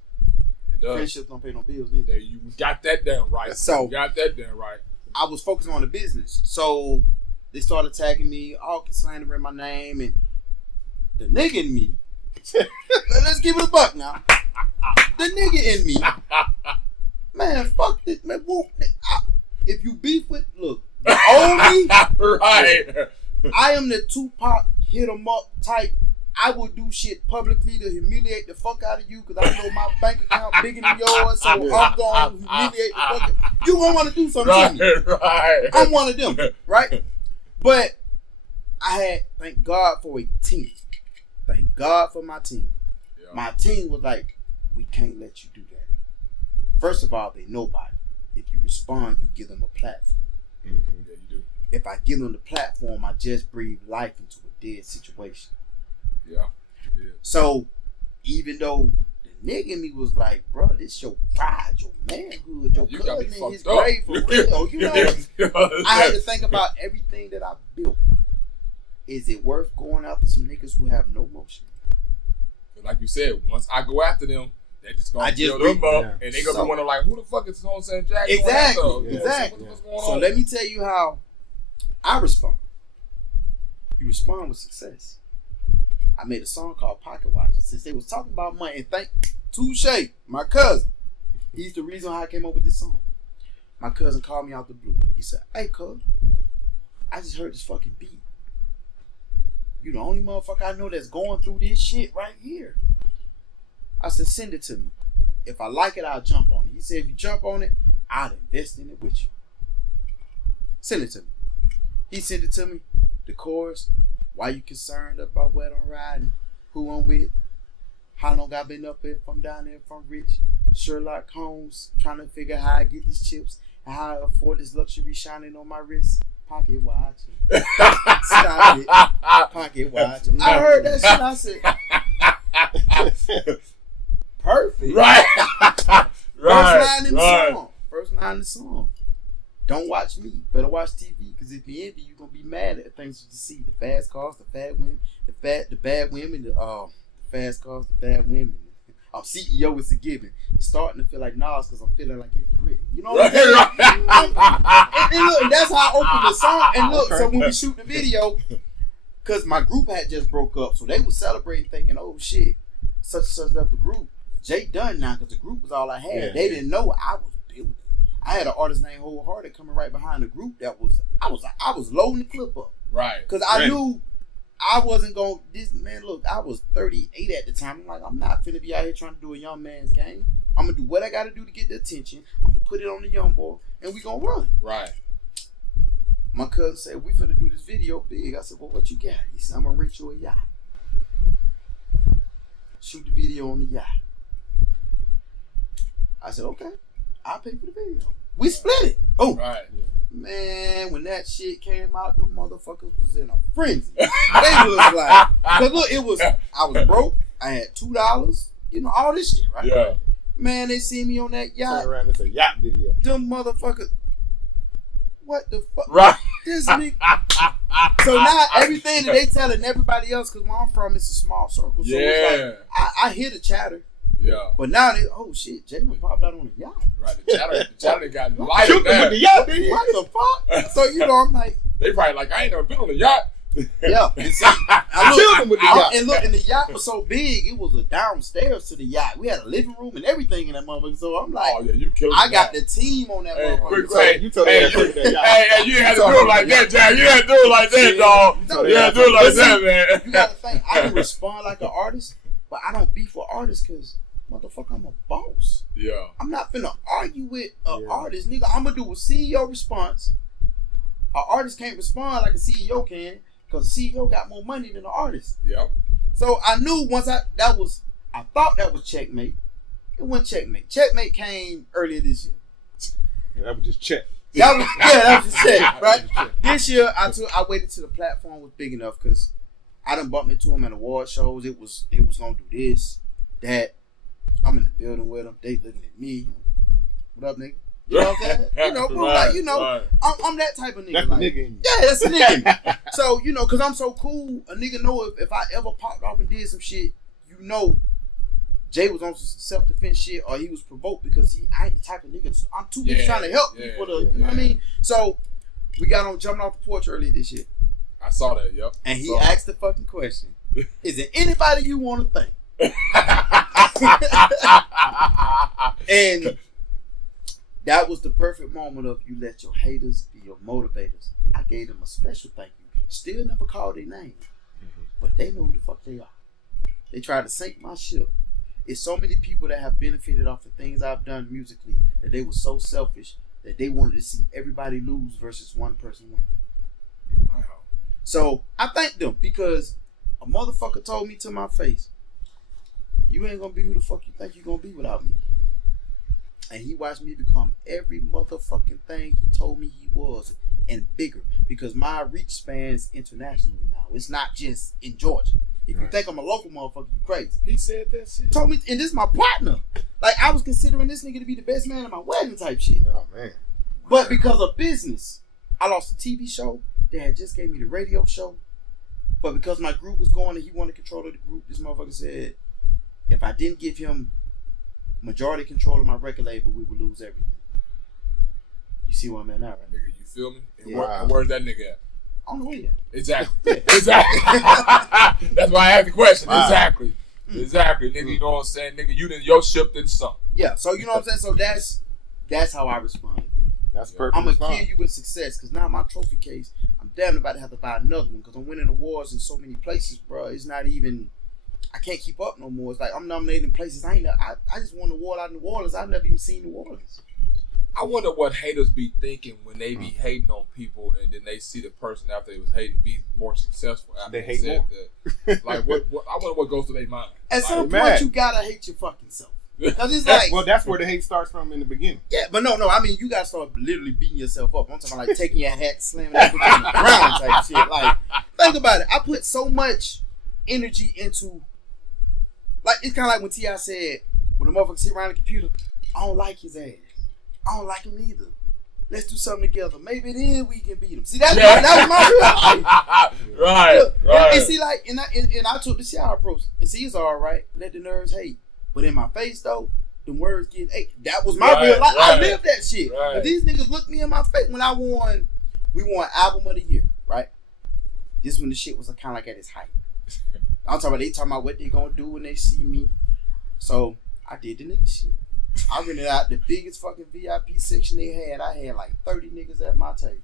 Friendships don't pay no bills either. There, you got that down right. So I was focusing on the business. So they started tagging me, all slandering my name, and the nigga in me. Let's give it a buck now. The nigga in me. Man, fuck this. Man, if you beef with, look, the old me. Right. I am the Tupac hit 'em up type. I will do shit publicly to humiliate the fuck out of you because I know my bank account bigger than yours, so I'm going to humiliate the fuck out of you. You gonna want to do something to me. Right. I'm one of them, right? But I had, thank God for a team. Thank God for my team. Yeah. My team was like, we can't let you do that. First of all, they nobody. If you respond, you give them a platform. Mm-hmm. Yeah, you do. If I give them the platform, I just breathe life into a dead situation. Yeah, you did. So, even though the nigga in me was like, bro, this your pride, your manhood, your cousin is great for real. You know, I had to think about everything that I built. Is it worth going after some niggas who have no motion? Like you said, once I go after them, they just gonna build them up, and they gonna be wondering like, who the fuck is saying Jack? Exactly, exactly. What's going on? So let me tell you how I respond. You respond with success. I made a song called Pocket Watches. Since they was talking about money, and thank Touche, my cousin. He's the reason how I came up with this song. My cousin called me out the blue. He said, hey, cuz, I just heard this fucking beat. You the only motherfucker I know that's going through this shit right here. I said, send it to me. If I like it, I'll jump on it. He said, if you jump on it, I'll invest in it with you. Send it to me. He sent it to me. The chorus. Why you concerned about what I'm riding? Who I'm with? How long I been up here? If I'm down there, if I'm rich. Sherlock Holmes trying to figure how I get these chips and how I afford this luxury shining on my wrist. Pocket watch. Stop it. Pocket watch. I heard that shit. I said, perfect. Right. First line in the song. Don't watch me. Better watch TV. Because if you envy, you're gonna be mad at things you see. The fast cars, the fat women, the bad women, the fast cars, the bad women. CEO is a given. Starting to feel like Nas because I'm feeling like it was written. You know what I'm saying? And look, that's how I opened the song. And look, so when we shoot the video, because my group had just broke up, so they were celebrating thinking, oh shit, such and such left the group. Jay done now because the group was all I had. Yeah, they didn't know I was building. I had an artist named Wholehearted coming right behind the group that was I was loading the clip up. Right. Because I knew I wasn't going look, I was 38 at the time. I'm like, I'm not finna be out here trying to do a young man's game. I'm gonna do what I gotta do to get the attention. I'm gonna put it on the young boy and we gonna run. Right. My cousin said, we finna do this video big. I said, well, what you got? He said, I'm gonna rent you a yacht. Shoot the video on the yacht. I said, okay, I'll pay for the video. We split it. Oh, Right. man, when that shit came out, them motherfuckers was in a frenzy. They was like, cause look, I was broke. I had $2, you know, all this shit, right? Yeah. Man, they see me on that yacht. Turn around, it's a yacht video. Them motherfuckers, what the fuck? Right. This nigga. So now everything that they telling everybody else, cause where I'm from, it's a small circle. So it's like, I hear the chatter. Yeah. But now they, oh shit, Jalen popped out on a yacht. Right. The chatter got lighter Shoot them with the now. yacht, didn't you? What the fuck? So you know, I'm like, They probably like, I ain't never been on a yacht. yeah. And see, Killed him with the yacht. And look, and the yacht was so big, it was a downstairs to the yacht. We had a living room and everything in that motherfucker. So I'm like, Oh yeah, you killed I got the team on that Hey, motherfucker. quick, So, hey, You told hey, me to take that yacht. Hey, you had to do it like that, Jack. You had to do it like that, dog. No, You had to do it like listen, that, man. you gotta think, I can respond like an artist, but I don't beef with artists because, motherfucker, I'm a boss. Yeah. I'm not finna argue with an Yeah. artist, nigga. I'm gonna do a CEO response. An artist can't respond like a CEO can because the CEO got more money than the artist. Yep. So I knew once I thought that was checkmate. It wasn't checkmate. Checkmate came earlier this year. That was just check. That was just check, right? That was check. This year I waited till the platform was big enough because I done bumped into him at award shows. It was gonna do this, that. I'm in the building with them. They looking at me. What up, nigga? You know what I'm saying? You know, bro, like, you know, right. I'm that type of nigga. That's like, the nigga in you. yeah, that's the nigga. So, you know, because I'm so cool, a nigga know if I ever popped off and did some shit, you know, Jay was on some self-defense shit or he was provoked because I ain't the type of nigga. I'm too busy trying to help people. You know what I mean? So, we got on jumping off the porch earlier this year. I saw that, yep. And he asked the fucking question, is there anybody you want to thank? And that was the perfect moment of you let your haters be your motivators. I gave them a special thank you. Still never called their name, but they know who the fuck they are. They tried to sink my ship. It's so many people that have benefited off the things I've done musically that they were so selfish that they wanted to see everybody lose versus one person win. Wow. So I thank them because a motherfucker told me to my face, you ain't gonna be who the fuck you think you gonna be without me. And he watched me become every motherfucking thing he told me he was and bigger because my reach spans internationally now. It's not just in Georgia. If you think I'm a local motherfucker, you crazy. He said that shit. Told me, and this is my partner. Like, I was considering this nigga to be the best man at my wedding type shit. Oh, man. But because of business, I lost the TV show. They had just gave me the radio show. But because my group was going and he wanted control of the group, this motherfucker said, if I didn't give him majority control of my record label, we would lose everything. You see where I'm at now, right? Nigga, you feel me? And Yeah. where's that nigga at? I don't know where he at. Exactly. Exactly. That's why I asked the question. Wow. Exactly. Exactly. Nigga, you know what I'm saying? Nigga, your ship didn't sunk. Yeah, so you know what I'm saying? So that's how I respond to people. That's perfect. I'm going to kill you with success because now my trophy case, I'm damn about to have to buy another one because I'm winning awards in so many places, bro. It's not even, I can't keep up no more. It's like I'm nominated in places. I just won an award out in New Orleans. I've never even seen New Orleans. I wonder what haters be thinking when they be hating on people and then they see the person after they was hating be more successful after They they hate said more. that. Like, what, I wonder what goes through their mind. At some point, mad. you gotta hate your fucking self. Cause it's like, Well, that's where the hate starts from in the beginning. yeah, but no, I mean, you gotta start literally beating yourself up. I'm talking about like taking your hat, slamming that bitch on the ground type shit. Like, think about it. I put so much energy into, like, it's kind of like when T.I. said, when the motherfucker sit around the computer, I don't like his ass. I don't like him either. Let's do something together. Maybe then we can beat him. See, that was my real life. Right, Look, right. And see, like, and I took the shower approach. And see, it's all right. Let the nerves hate. But in my face, though, the words get ache. That was my real life. I lived that shit. Right. But these niggas looked me in my face when we won album of the year, right? This is when the shit was kind of like at its height. I'm talking about, they talking about what they gonna do when they see me. So I did the nigga shit. I rented out the biggest fucking VIP section they had. I had like 30 niggas at my table.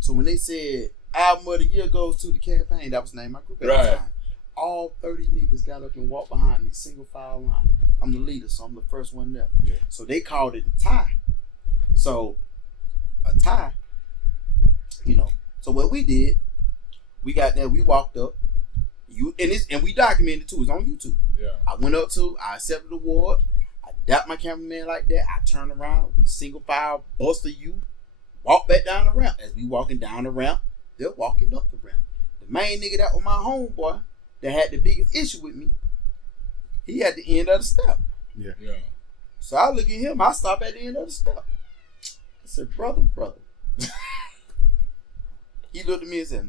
So when they said album of the year goes to the campaign, that was the name of my group at the time. All 30 niggas got up and walked behind me, single file line. I'm the leader, so I'm the first one there. Yeah. So they called it a tie. So a tie, you know, So what we did, we got there, we walked up. And we documented it too. It's on YouTube. Yeah. I went up to, I accepted the award. I dapped my cameraman like that. I turned around. We single file, Buster U, walk back down the ramp. As we walking down the ramp, they're walking up the ramp. The main nigga that was my homeboy that had the biggest issue with me, he at the end of the step. Yeah. So I look at him. I stop at the end of the step. I said, brother. He looked at me and said,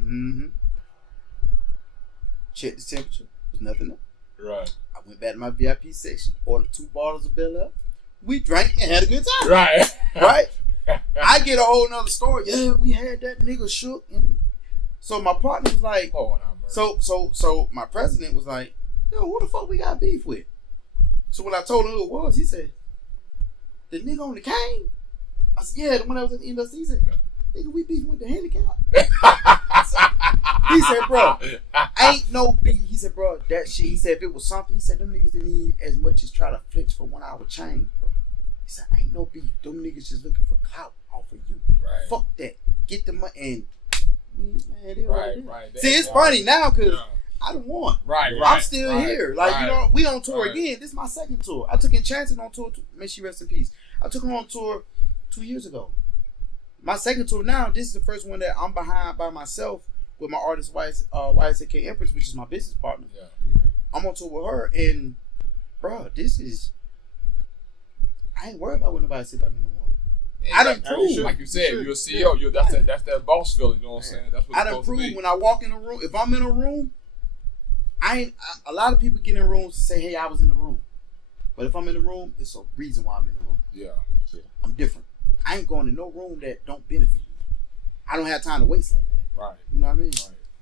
Checked the temperature. There's nothing up. Right. I went back to my VIP section, ordered 2 bottles of Bel Air. We drank and had a good time. Right. Right? I get a whole nother story. Yeah, we had that nigga shook. And so my partner was like, Lord, have mercy. so my president was like, yo, who the fuck we got beef with? So when I told him who it was, he said, the nigga on the cane? I said, yeah, the one that was at the end of the season. Nigga, we beefing with the handicap. He said, bro, ain't no beef. He said, bro, that shit. He said, if it was something, he said, them niggas didn't need as much as try to flex for 1 hour change, bro. He said, ain't no beef. Them niggas just looking for clout off of you. Right. Fuck that. Get the money and man, Right. See, it's funny now because I done won. Right. I'm still here. Like, you know, we on tour Right. again. This is my second tour. I took Enchanted on tour. May she rest in peace. I took her on tour 2 years ago. My second tour now, this is the first one that I'm behind by myself with my artist YSK Empress, which is my business partner. Yeah. I'm on tour with her, and bro, this is, I ain't worried about what nobody say about me no more. I done proved, like you said, you're a CEO. That's that boss feeling. You know what I'm saying? That's what I it's done supposed to proved be. when I walk in a room. If I'm in a room, a lot of people get in rooms to say, "Hey, I was in the room," but if I'm in the room, it's a reason why I'm in the room. Yeah. I'm different. I ain't going to no room that don't benefit me. I don't have time to waste like that. Right. You know what I mean?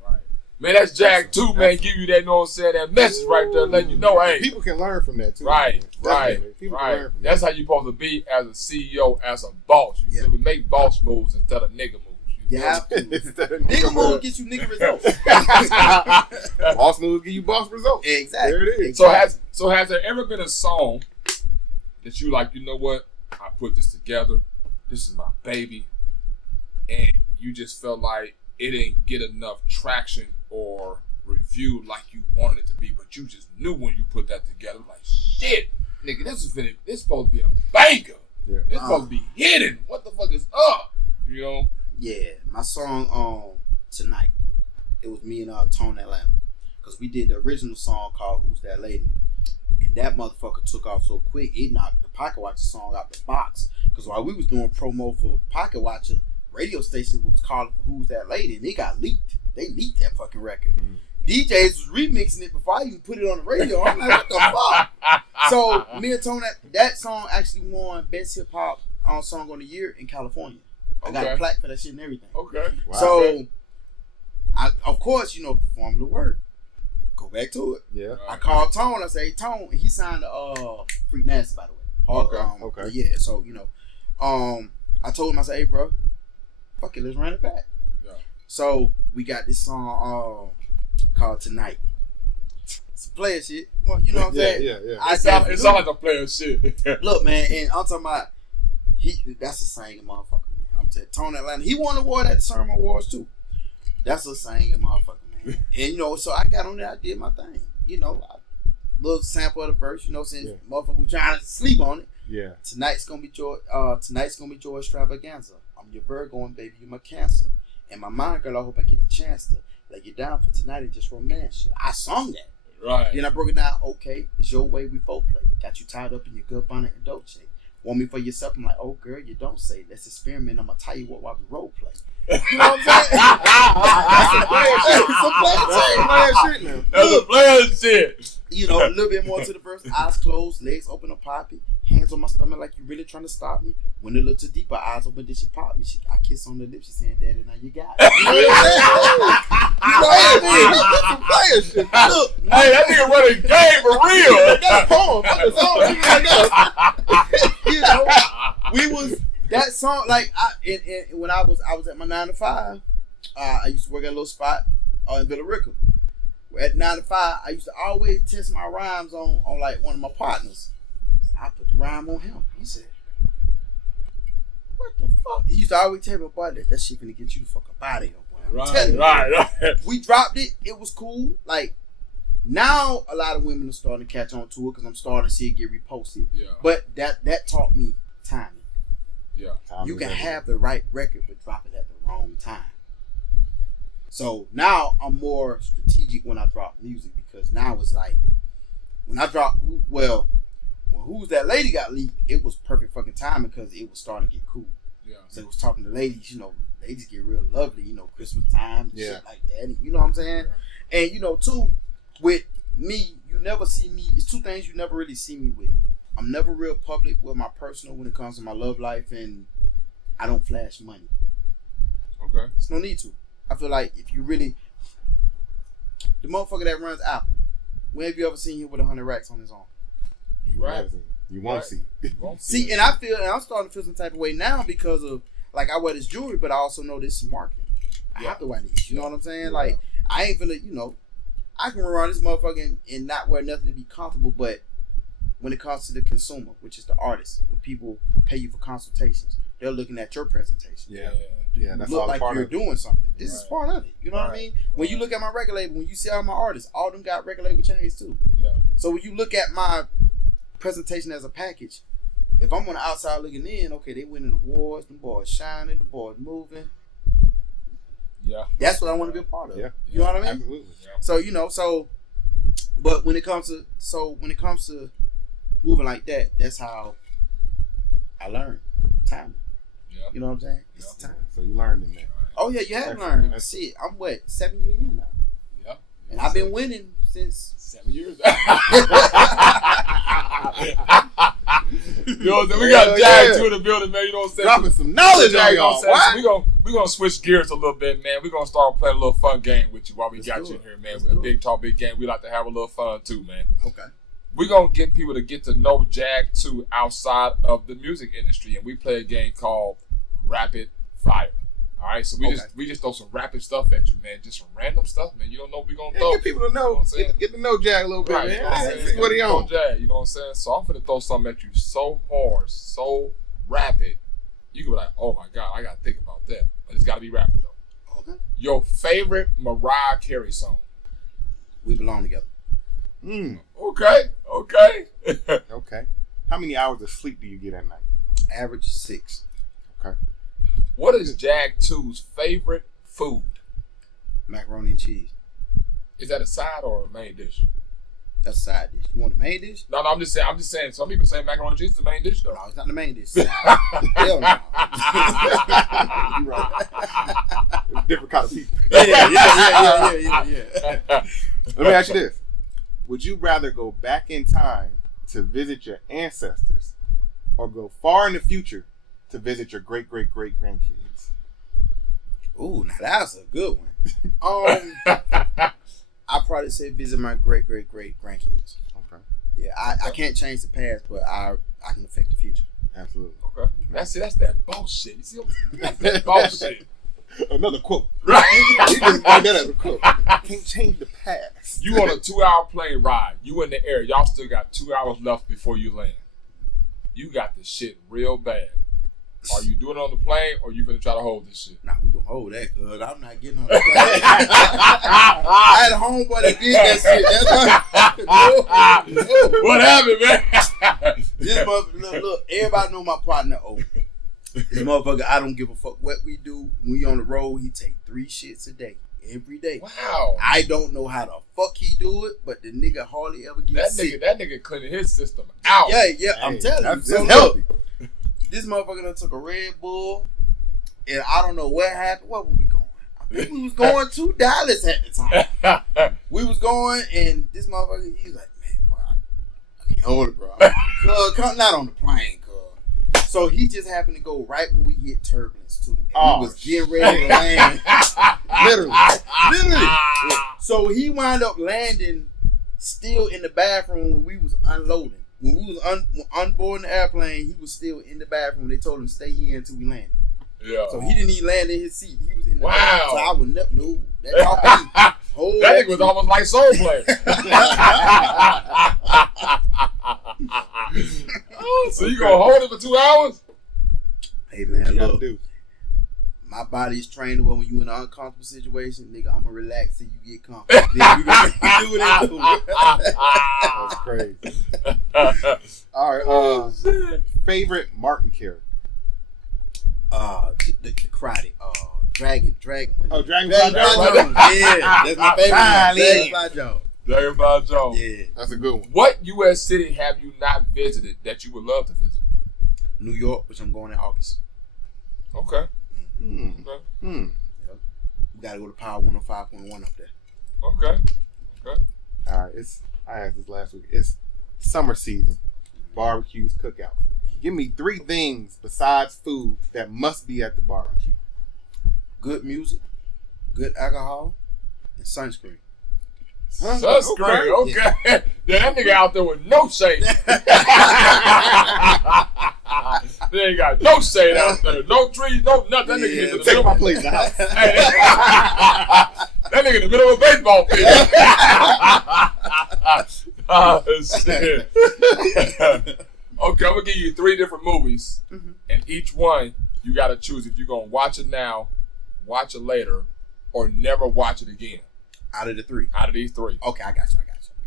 Right. Man, that's J.A.G.2, man. Give you that, you know what I'm saying? That message right there, letting you know, hey. People can learn from that too. Right. People can learn from That's that. how you supposed to be as a CEO, as a boss. You feel me? Make boss moves instead of nigga moves. You Yeah. feel me? Nigga move gets you nigga results. Boss moves give you boss results. Exactly. There it is. So has there ever been a song that you like, you know what? I put this together. This is my baby. And you just felt like it didn't get enough traction or review like you wanted it to be, but you just knew when you put that together, like, shit, nigga, this supposed to be a banger. Yeah. It's supposed to be hidden. What the fuck is up? You know? Yeah, my song Tonight. It was me and Tone Atlanta. Because we did the original song called Who's That Lady? And that motherfucker took off so quick, it knocked the Pocket Watcher song out the box. Because while we was doing promo for Pocket Watcher, radio station was calling for Who's That Lady? And it got leaked. They leaked that fucking record. DJs was remixing it before I even put it on the radio. I'm like, what the fuck? So me and Tone, that song actually won Best Hip Hop Song of the Year in California. I got a plaque for that shit and everything. Okay. Wow. So, of course, you know, the formula work. Go back to it. Yeah. I called Tone. I say, hey, Tone, and he signed Freak Nasty, by the way. Okay. Yeah. So you know, I told him, I said, hey, bro, fuck it, let's run it back. Yeah. So we got this song called Tonight. It's player shit. Well, you know what I'm saying? Yeah. It sounds like a player shit. Look, man, and I'm talking about that's a singing motherfucker, man. I'm telling you, Tone Atlanta. He won an award at the Sermon Awards too. That's a singing motherfucker, man. And you know, so I got on there, I did my thing. You know, little sample of the verse, you know, since motherfucker was trying to sleep on it. Yeah. Tonight's gonna be joy extravaganza. I'm your Virgo and baby, you my Cancer. And my mind, girl, I hope I get the chance to lay you down for tonight and just romance shit. I sung that. Right. Then I broke it down. Okay, it's your way we folk play. Got you tied up in your good bonnet and Dolce. Want me for yourself? I'm like, oh girl, you don't say. Let's experiment. I'm gonna tell you what while we role play. You know what I'm saying? Some player shit. That's a player shit. You know, a little bit more to the verse. Eyes closed, legs open up poppy. Hands on my stomach like you really trying to stop me. When a little too deep, her eyes open, then she pop me. I kiss on the lips, she saying, Daddy, now you got it. You know what I'm saying? Some player shit. Look, hey, that nigga running game for real. That's a poem. That's a song. You know, we was that song like when I was at my 9 to 5. I used to work at a little spot in Villa Rica. At 9 to 5, I used to always test my rhymes on like one of my partners. I put the rhyme on him. He said, "What the fuck?" He used to always tell me, "Boy, that shit finna get you the fuck up out of here, boy." Right. We dropped it. It was cool. Like, now a lot of women are starting to catch on to it because I'm starting to see it get reposted. Yeah. But that taught me timing. Yeah. You can have the right record but drop it at the wrong time. So now I'm more strategic when I drop music because now it's like when I drop when Who's That Lady got leaked, it was perfect fucking timing because it was starting to get cool. Yeah. So it was talking to ladies, ladies get real lovely, Christmas time, and shit like that. And you know what I'm saying? Yeah. And too, with me, you never see me. It's two things you never really see me with. I'm never real public with my personal when it comes to my love life, and I don't flash money. Okay. There's no need to. I feel like if you really, the motherfucker that runs Apple, when have you ever seen him with 100 racks on his arm? Right. You won't see. See, and I'm starting to feel some type of way now because of, like, I wear this jewelry, but I also know this is marketing. I have to wear these. You know what I'm saying? Yeah. Like, I ain't finna, I can run around this motherfucker and not wear nothing to be comfortable, but when it comes to the consumer, which is the artist, when people pay you for consultations, they're looking at your presentation. Yeah, that's look all like part you're of doing something. This is part of it. You know what I mean? When you look at my record label, when you see all my artists, all them got record label chains too. Yeah. So when you look at my presentation as a package, if I'm on the outside looking in, okay, they winning awards, them boys shining, the boys moving. Yeah. That's what I want to be a part of. Yeah. You know what I mean? Absolutely. Yeah. So but when it comes to moving like that, that's how I learn timing. Yeah. You know what I'm saying? It's the time. So you learned in that. Oh yeah, you have learned. See, I'm 7 years in now. Yeah. And I've been winning since 7 years. You know what I'm saying? We got J.A.G.2 in the building, man. You know what I'm saying? Dropping some knowledge on y'all. So we're gonna switch gears a little bit, man. We're gonna start playing a little fun game with you while we got you in here, man. We're a big talk, big game. We like to have a little fun too, man. Okay. We're gonna get people to get to know J.A.G.2 outside of the music industry, and we play a game called Rapid Fire. All right, so we just throw some rapid stuff at you, man. Just some random stuff, man. You don't know what we're gonna throw. Get people to know. Get to know Jag a little bit, man. You know what I'm saying? What he on? You know what I'm saying? So I'm gonna throw something at you so hard, so rapid. You can be like, oh my God, I gotta think about that. But it's gotta be rapid though. Okay. Your favorite Mariah Carey song? We Belong Together. Okay. Okay. How many hours of sleep do you get at night? Average 6. Okay. What is J.A.G.2's favorite food? Macaroni and cheese. Is that a side or a main dish? That's a side dish. You want the main dish? No, I'm just saying. Some people say macaroni and cheese is the main dish, though. No, it's not the main dish. Hell no. You're right. It's different kind of people. Yeah. Let me ask you this. Would you rather go back in time to visit your ancestors or go far in the future to visit your great-great-great-grandkids? Ooh, now that's a good one. I'd probably say visit my great-great-great-grandkids. Okay. Yeah, I can't change the past, but I can affect the future. Absolutely. Okay. That's that bullshit. You see that's that bullshit. Another quote. Right. You just find that as a quote. Can't change the past. You on a 2-hour plane ride. You in the air. Y'all still got 2 hours left before you land. You got this shit real bad. Are you doing it on the plane or you gonna try to hold this shit? Nah, we gonna hold that, cuz I'm not getting on the plane. I had a homeboy that did that shit. That's why. What happened, man? This motherfucker, look, everybody know my partner O. This motherfucker, I don't give a fuck what we do. When we on the road, he take 3 shits a day. Every day. Wow. I don't know how the fuck he do it, but the nigga hardly ever gets sick. That nigga cleaning his system out. Yeah, Hey, I'm telling you. that's So healthy. this motherfucker done took a Red Bull, and I don't know what happened. Where were we going? I think we was going to Dallas at the time. We was going, and this motherfucker, he was like, man, bro, I can't hold it, bro. Come not on the plane, cuz. So he just happened to go right when we hit turbulence, too. And we was getting ready to land. Literally. Yeah. So he wound up landing still in the bathroom when we was unloading. When we was unboarding the airplane, he was still in the bathroom. They told him to stay here until we landed. Yeah. So he didn't even land in his seat. He was in the Wow. bathroom. So I would never know. That nigga was almost like Soul Play. So you gonna hold it for 2 hours? Hey man, look, My body is trained to where when you in an uncomfortable situation, nigga, I'm gonna relax till you get comfortable. Then we gonna do what it do. That's crazy. All right. Favorite Martin character? The karate. Dragon. Oh, Dragon Jones. Yeah, that's my favorite. Dragon Jones. Dragonfly Jones. Yeah, that's a good one. What U.S. city have you not visited that you would love to visit? New York, which I'm going in August. Okay. Yep. We gotta go to Power 105.1 up there. Okay. All right. I asked this last week. It's summer season. Barbecues, cookouts. Give me 3 things besides food that must be at the barbecue. Good music, good alcohol, and sunscreen. Sunscreen, okay. Yeah, that nigga out there with no shade. They ain't got no shade out there. No trees, no nothing. That nigga in the middle. My place in the house. That nigga in the middle of a baseball field. Oh, shit. Okay, I'm going to give you 3 different movies. Mm-hmm. And each one, you got to choose if you're going to watch it now, watch it later, or never watch it again. Out of the 3? Out of these 3. Okay, I got you.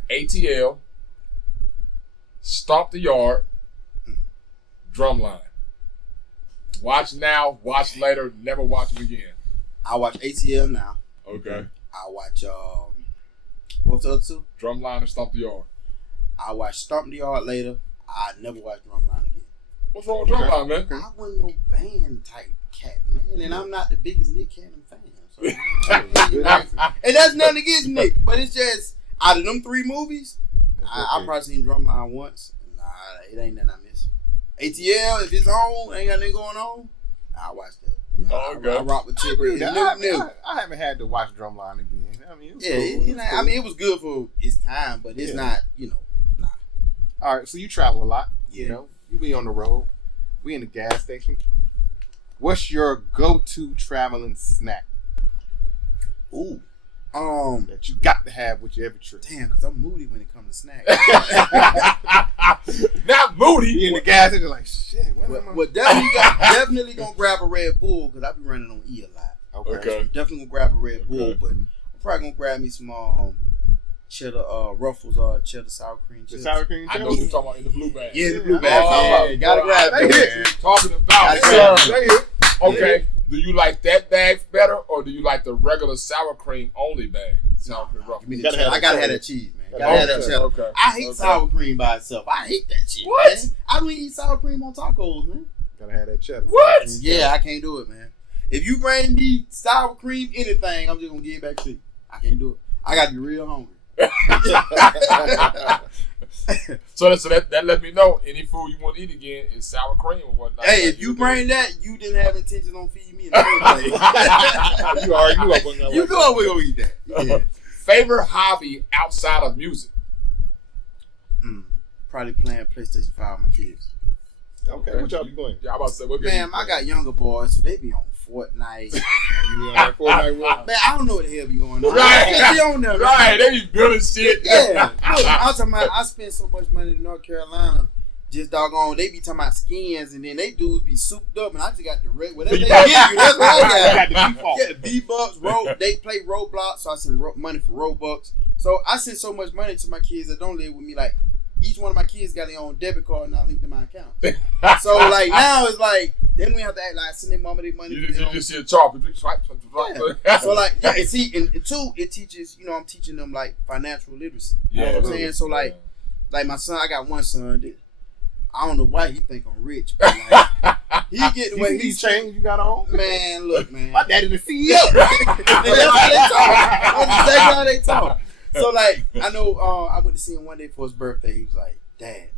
ATL, Stomp the Yard, Drumline. Watch now, watch later, never watch them again. I watch ATL now. Okay. I watch what's the other 2? Drumline and Stomp the Yard. I watch Stomp the Yard later. I never watch Drumline again. What's wrong with Drumline, man? I wasn't no band type cat, man, and I'm not the biggest Nick Cannon fan. So, and that's nothing against Nick, but it's just out of them 3 movies, I probably seen Drumline once. Nah, it ain't nothing I miss. ATL, if it's on, ain't got nothing going on, I watch that. Okay. I rock with Chip. I haven't had to watch Drumline again. I mean, it was cool. I mean, it was good for its time, but it's not, nah. All right, so you travel a lot. Yeah. You be on the road. We in the gas station. What's your go-to traveling snack? Ooh. That you got to have with you every trip. Damn, because I'm moody when it comes to snacks. Not moody. You in the gas station like, shit, Well, definitely gonna grab a Red Bull because I be running on E a lot. Okay. So I'm definitely gonna grab a Red Bull, but I'm probably gonna grab me some cheddar Ruffles or cheddar sour cream chips. The sour cream chips? I know what you're talking about in the blue bag. Yeah, the blue bag. Yeah, gotta grab that. You're talking about, sir. Okay. Do you like that bag better, or do you like the regular sour cream only bag? Sour cream Ruffles. I gotta have that cheese, man. Gotta have that cheddar. Okay. I hate sour cream by itself. I hate that shit. What? Man. I don't eat sour cream on tacos, man. Gotta have that cheddar. What? Yeah, I can't do it, man. If you bring me sour cream anything, I'm just gonna give it back to you. I can't do it. I gotta be real hungry. So that let me know any food you want to eat again is sour cream or whatnot. Hey, if you bring that, you didn't have intentions on feeding me. You already knew I was gonna eat that. Yeah. Favorite hobby outside of music? Probably playing PlayStation 5 with my kids. Okay, what y'all be playing? Yeah, I'm about to say, what game? Man, I got younger boys, so they be on Fortnite. You be on that Fortnite with? Man, I don't know what the hell be going on. Right. They on there. Right, they be building shit. Yeah. Look, I'm talking about, I spent so much money in North Carolina. Just doggone, they be talking about skins, and then they dudes be souped up, and I just got the red, whatever they give you, that's what I got. The default. Yeah, V-Bucks, they play Roblox, so I send money for Robux. So I send so much money to my kids that don't live with me, like, each one of my kids got their own debit card now linked to my account. So, like, now it's like, they don't even have to act like send their mama their money. You just see a chart. Swipe. Yeah. So, like, yeah, and see, and 2, it teaches, I'm teaching them, like, financial literacy. You know what I'm saying? So, like my son, I got one son that, I don't know why he think I'm rich, but like, he get the way he's changed you got on. Man, look, man. My daddy the CEO. That's how they talk. That's exactly how they talk. So like, I know I went to see him one day for his birthday. He was like, "Dad,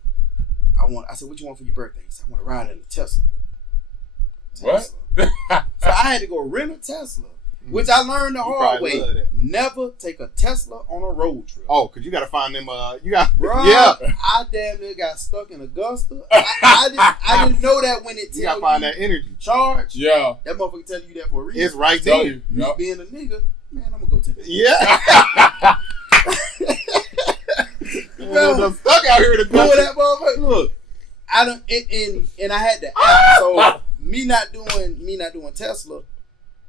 I said, what you want for your birthday?" He said, "I want to ride in a Tesla." What? So I had to go rent a Tesla. Which I learned the hard way. Never take a Tesla on a road trip. Oh, because you got to find them. Bro, yeah. I damn near got stuck in Augusta. I didn't know that when it tells you. Got to find that energy. Charge. Yeah. That motherfucker tell you that for a reason. It's right there. Me being a nigga, man, I'm going to go take it. Yeah. Bro, I'm stuck out here to pull that motherfucker. Look, I don't, and I had the app. So me not doing Tesla.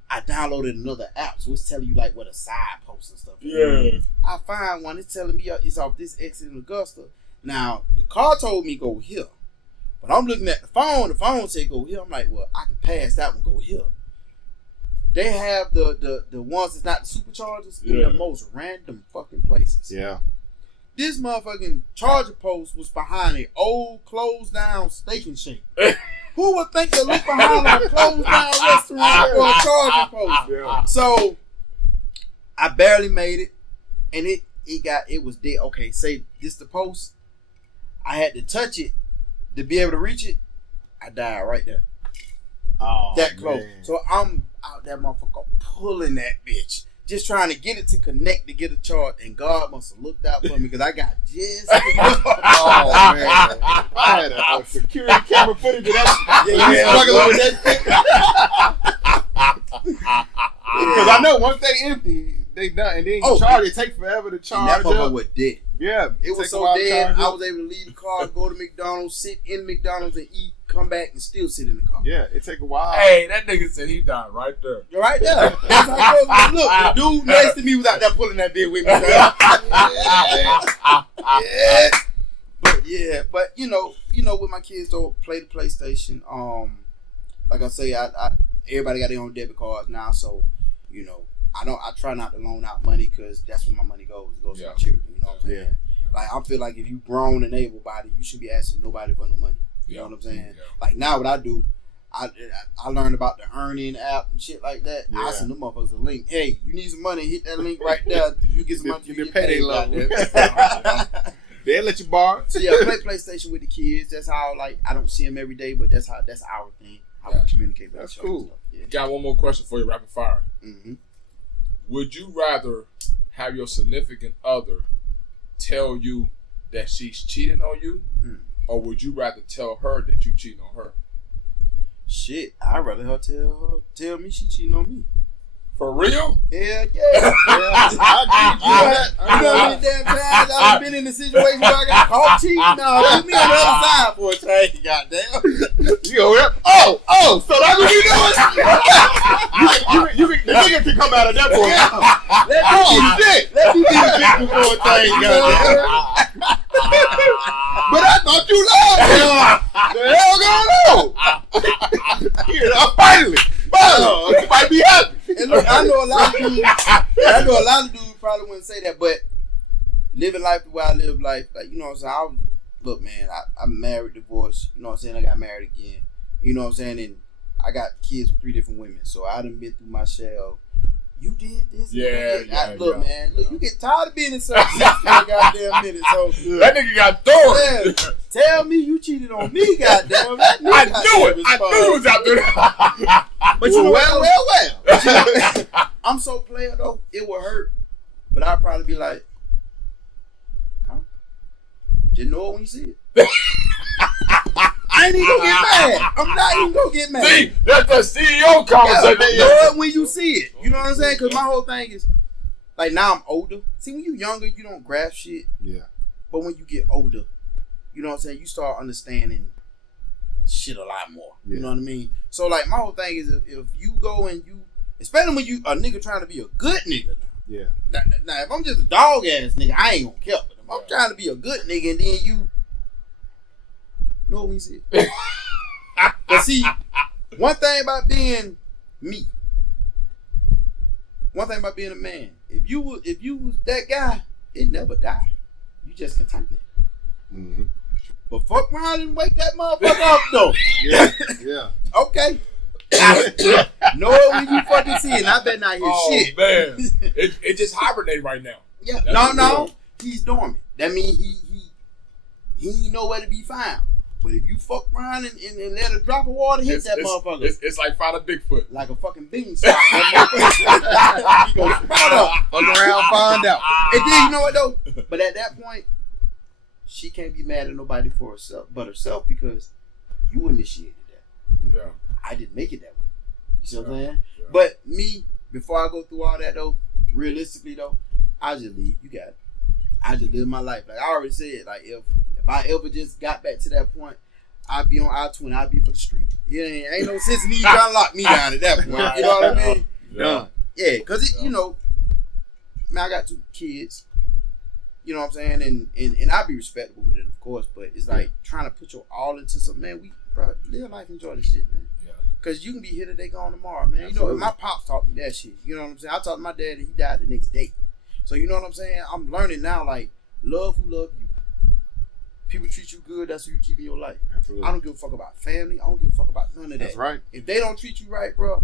I downloaded another app, so it's telling you like what a side post and stuff. Yeah. I find one, it's telling me it's off this exit in Augusta. Now the car told me go here, but I'm looking at the phone. The phone said go here. I'm like, well, I can pass that one, go here. They have the ones that's not the superchargers in the most random fucking places. Yeah. This motherfucking charger post was behind an old closed down Steak and Shake. Who would think to look behind a closed down restaurant for a charger post? Yeah. So I barely made it, and it was dead. Okay, say this the post. I had to touch it to be able to reach it. I died right there. Oh, that close. Man. So I'm out that motherfucker pulling that bitch, just trying to get it to connect to get a charge, and God must have looked out for me because I got just. Oh man! If I had a security camera footage of that. Struggling with that. Because I know once they empty, they done, and then you charge. It take forever to charge. And that motherfucker was dead. Yeah, it was so dead. I was able to leave the car, go to McDonald's, sit in McDonald's, and eat. Come back and still sit in the car. Yeah, it take a while. Hey, that nigga said he died right there. You're right there. That's how look, the dude next to me was out there pulling that bit with me. But you know, with my kids though, play the PlayStation. Like I say, I everybody got their own debit cards now, so you know, I try not to loan out money because that's where my money goes. It goes to my children. You know what I'm saying? Yeah. Like I feel like if you grown and able body, you should be asking nobody for no money. You know what I'm saying? Yeah. Like now, what I do, I learned about the earning app and shit like that. Yeah. I send them motherfuckers a link. Hey, you need some money? Hit that link right there. You get some money. You get payday loan. They'll let you borrow. So yeah, play PlayStation with the kids. That's how I don't see them every day, but that's our thing. How we communicate with each other. Cool. Yeah. Got one more question for you, rapid fire. Mm-hmm. Would you rather have your significant other tell you that she's cheating on you? Or would you rather tell her that you cheating on her? Shit, I'd rather her tell me she cheating on me. For real? Hell yeah. I know how many damn times I've been in a situation where I got caught cheating. No, put me on the other side for a change, goddamn. You go here. Oh, so that's what you doing? The nigga can come out of that point. Let me be the victim for a change, goddamn. But I thought you loved him. The hell going on? Here, finally. You might be happy. And look, I know a lot of dudes probably wouldn't say that, but living life the way I live life, like, you know what I'm saying? Look, man, I'm married, divorced, you know what I'm saying? I got married again, you know what I'm saying? And I got kids with 3 different women, so I done been through my shell. You did this? Look, man, you get tired of being in service for a goddamn minute. So that nigga got thrown. Tell me you cheated on me, goddamn. I knew it. I knew it was out there. But you know, well. I'm so player though, it would hurt. But I'd probably be like, huh? Just know it when you see it. I ain't even gonna get mad. I'm not even gonna get mad. See, that's the CEO conversation. Know it when you see it. You know what I'm saying? Because my whole thing is, like, now I'm older. See, when you younger, you don't grasp shit. Yeah. But when you get older, you know what I'm saying? You start understanding shit a lot more. Yeah. You know what I mean? So, like, my whole thing is if you go and you, especially when you a nigga trying to be a good nigga now. Yeah. Now, if I'm just a dog ass nigga, I ain't gonna care. But if I'm trying to be a good nigga and then you know what we said. But see, one thing about being me, one thing about being a man, if you was that guy, it never died. You just contain it. Mm-hmm. But fuck around and wake that motherfucker up though. Yeah. Okay. Know it when you fucking see it. And I better not hear shit. Oh man, it just hibernate right now. Yeah. No, he's dormant. That means he ain't nowhere to be found. But if you fuck around and let a drop of water hit that motherfucker, it's like finding Bigfoot, like a fucking beanstalk. He goes sprout up, fuck around, find out. And then you know what though? But at that point, she can't be mad at nobody for herself, but herself because you initiated that. Yeah, I didn't make it that way. You see what I'm saying? Yeah. But me, before I go through all that though, realistically though, I just leave. You got it. I just live my life. Like I already said, like if I ever just got back to that point, I'd be on I-20. I'd be for the street. It ain't no sense in me trying to lock me down at that point. You know what I mean? Yeah, because you know, man, I got 2 kids. You know what I'm saying? And I be respectable with it, of course, but it's like trying to put your all into some, man, bro, live life, enjoy this shit, man. Yeah. Because you can be here today, gone tomorrow, man. Absolutely. You know, my pops taught me that shit. You know what I'm saying? I taught my dad and he died the next day. So you know what I'm saying? I'm learning now, like, love who love you. People treat you good, that's who you keep in your life. Absolutely. I don't give a fuck about family. I don't give a fuck about none of that. That's right. If they don't treat you right, bro,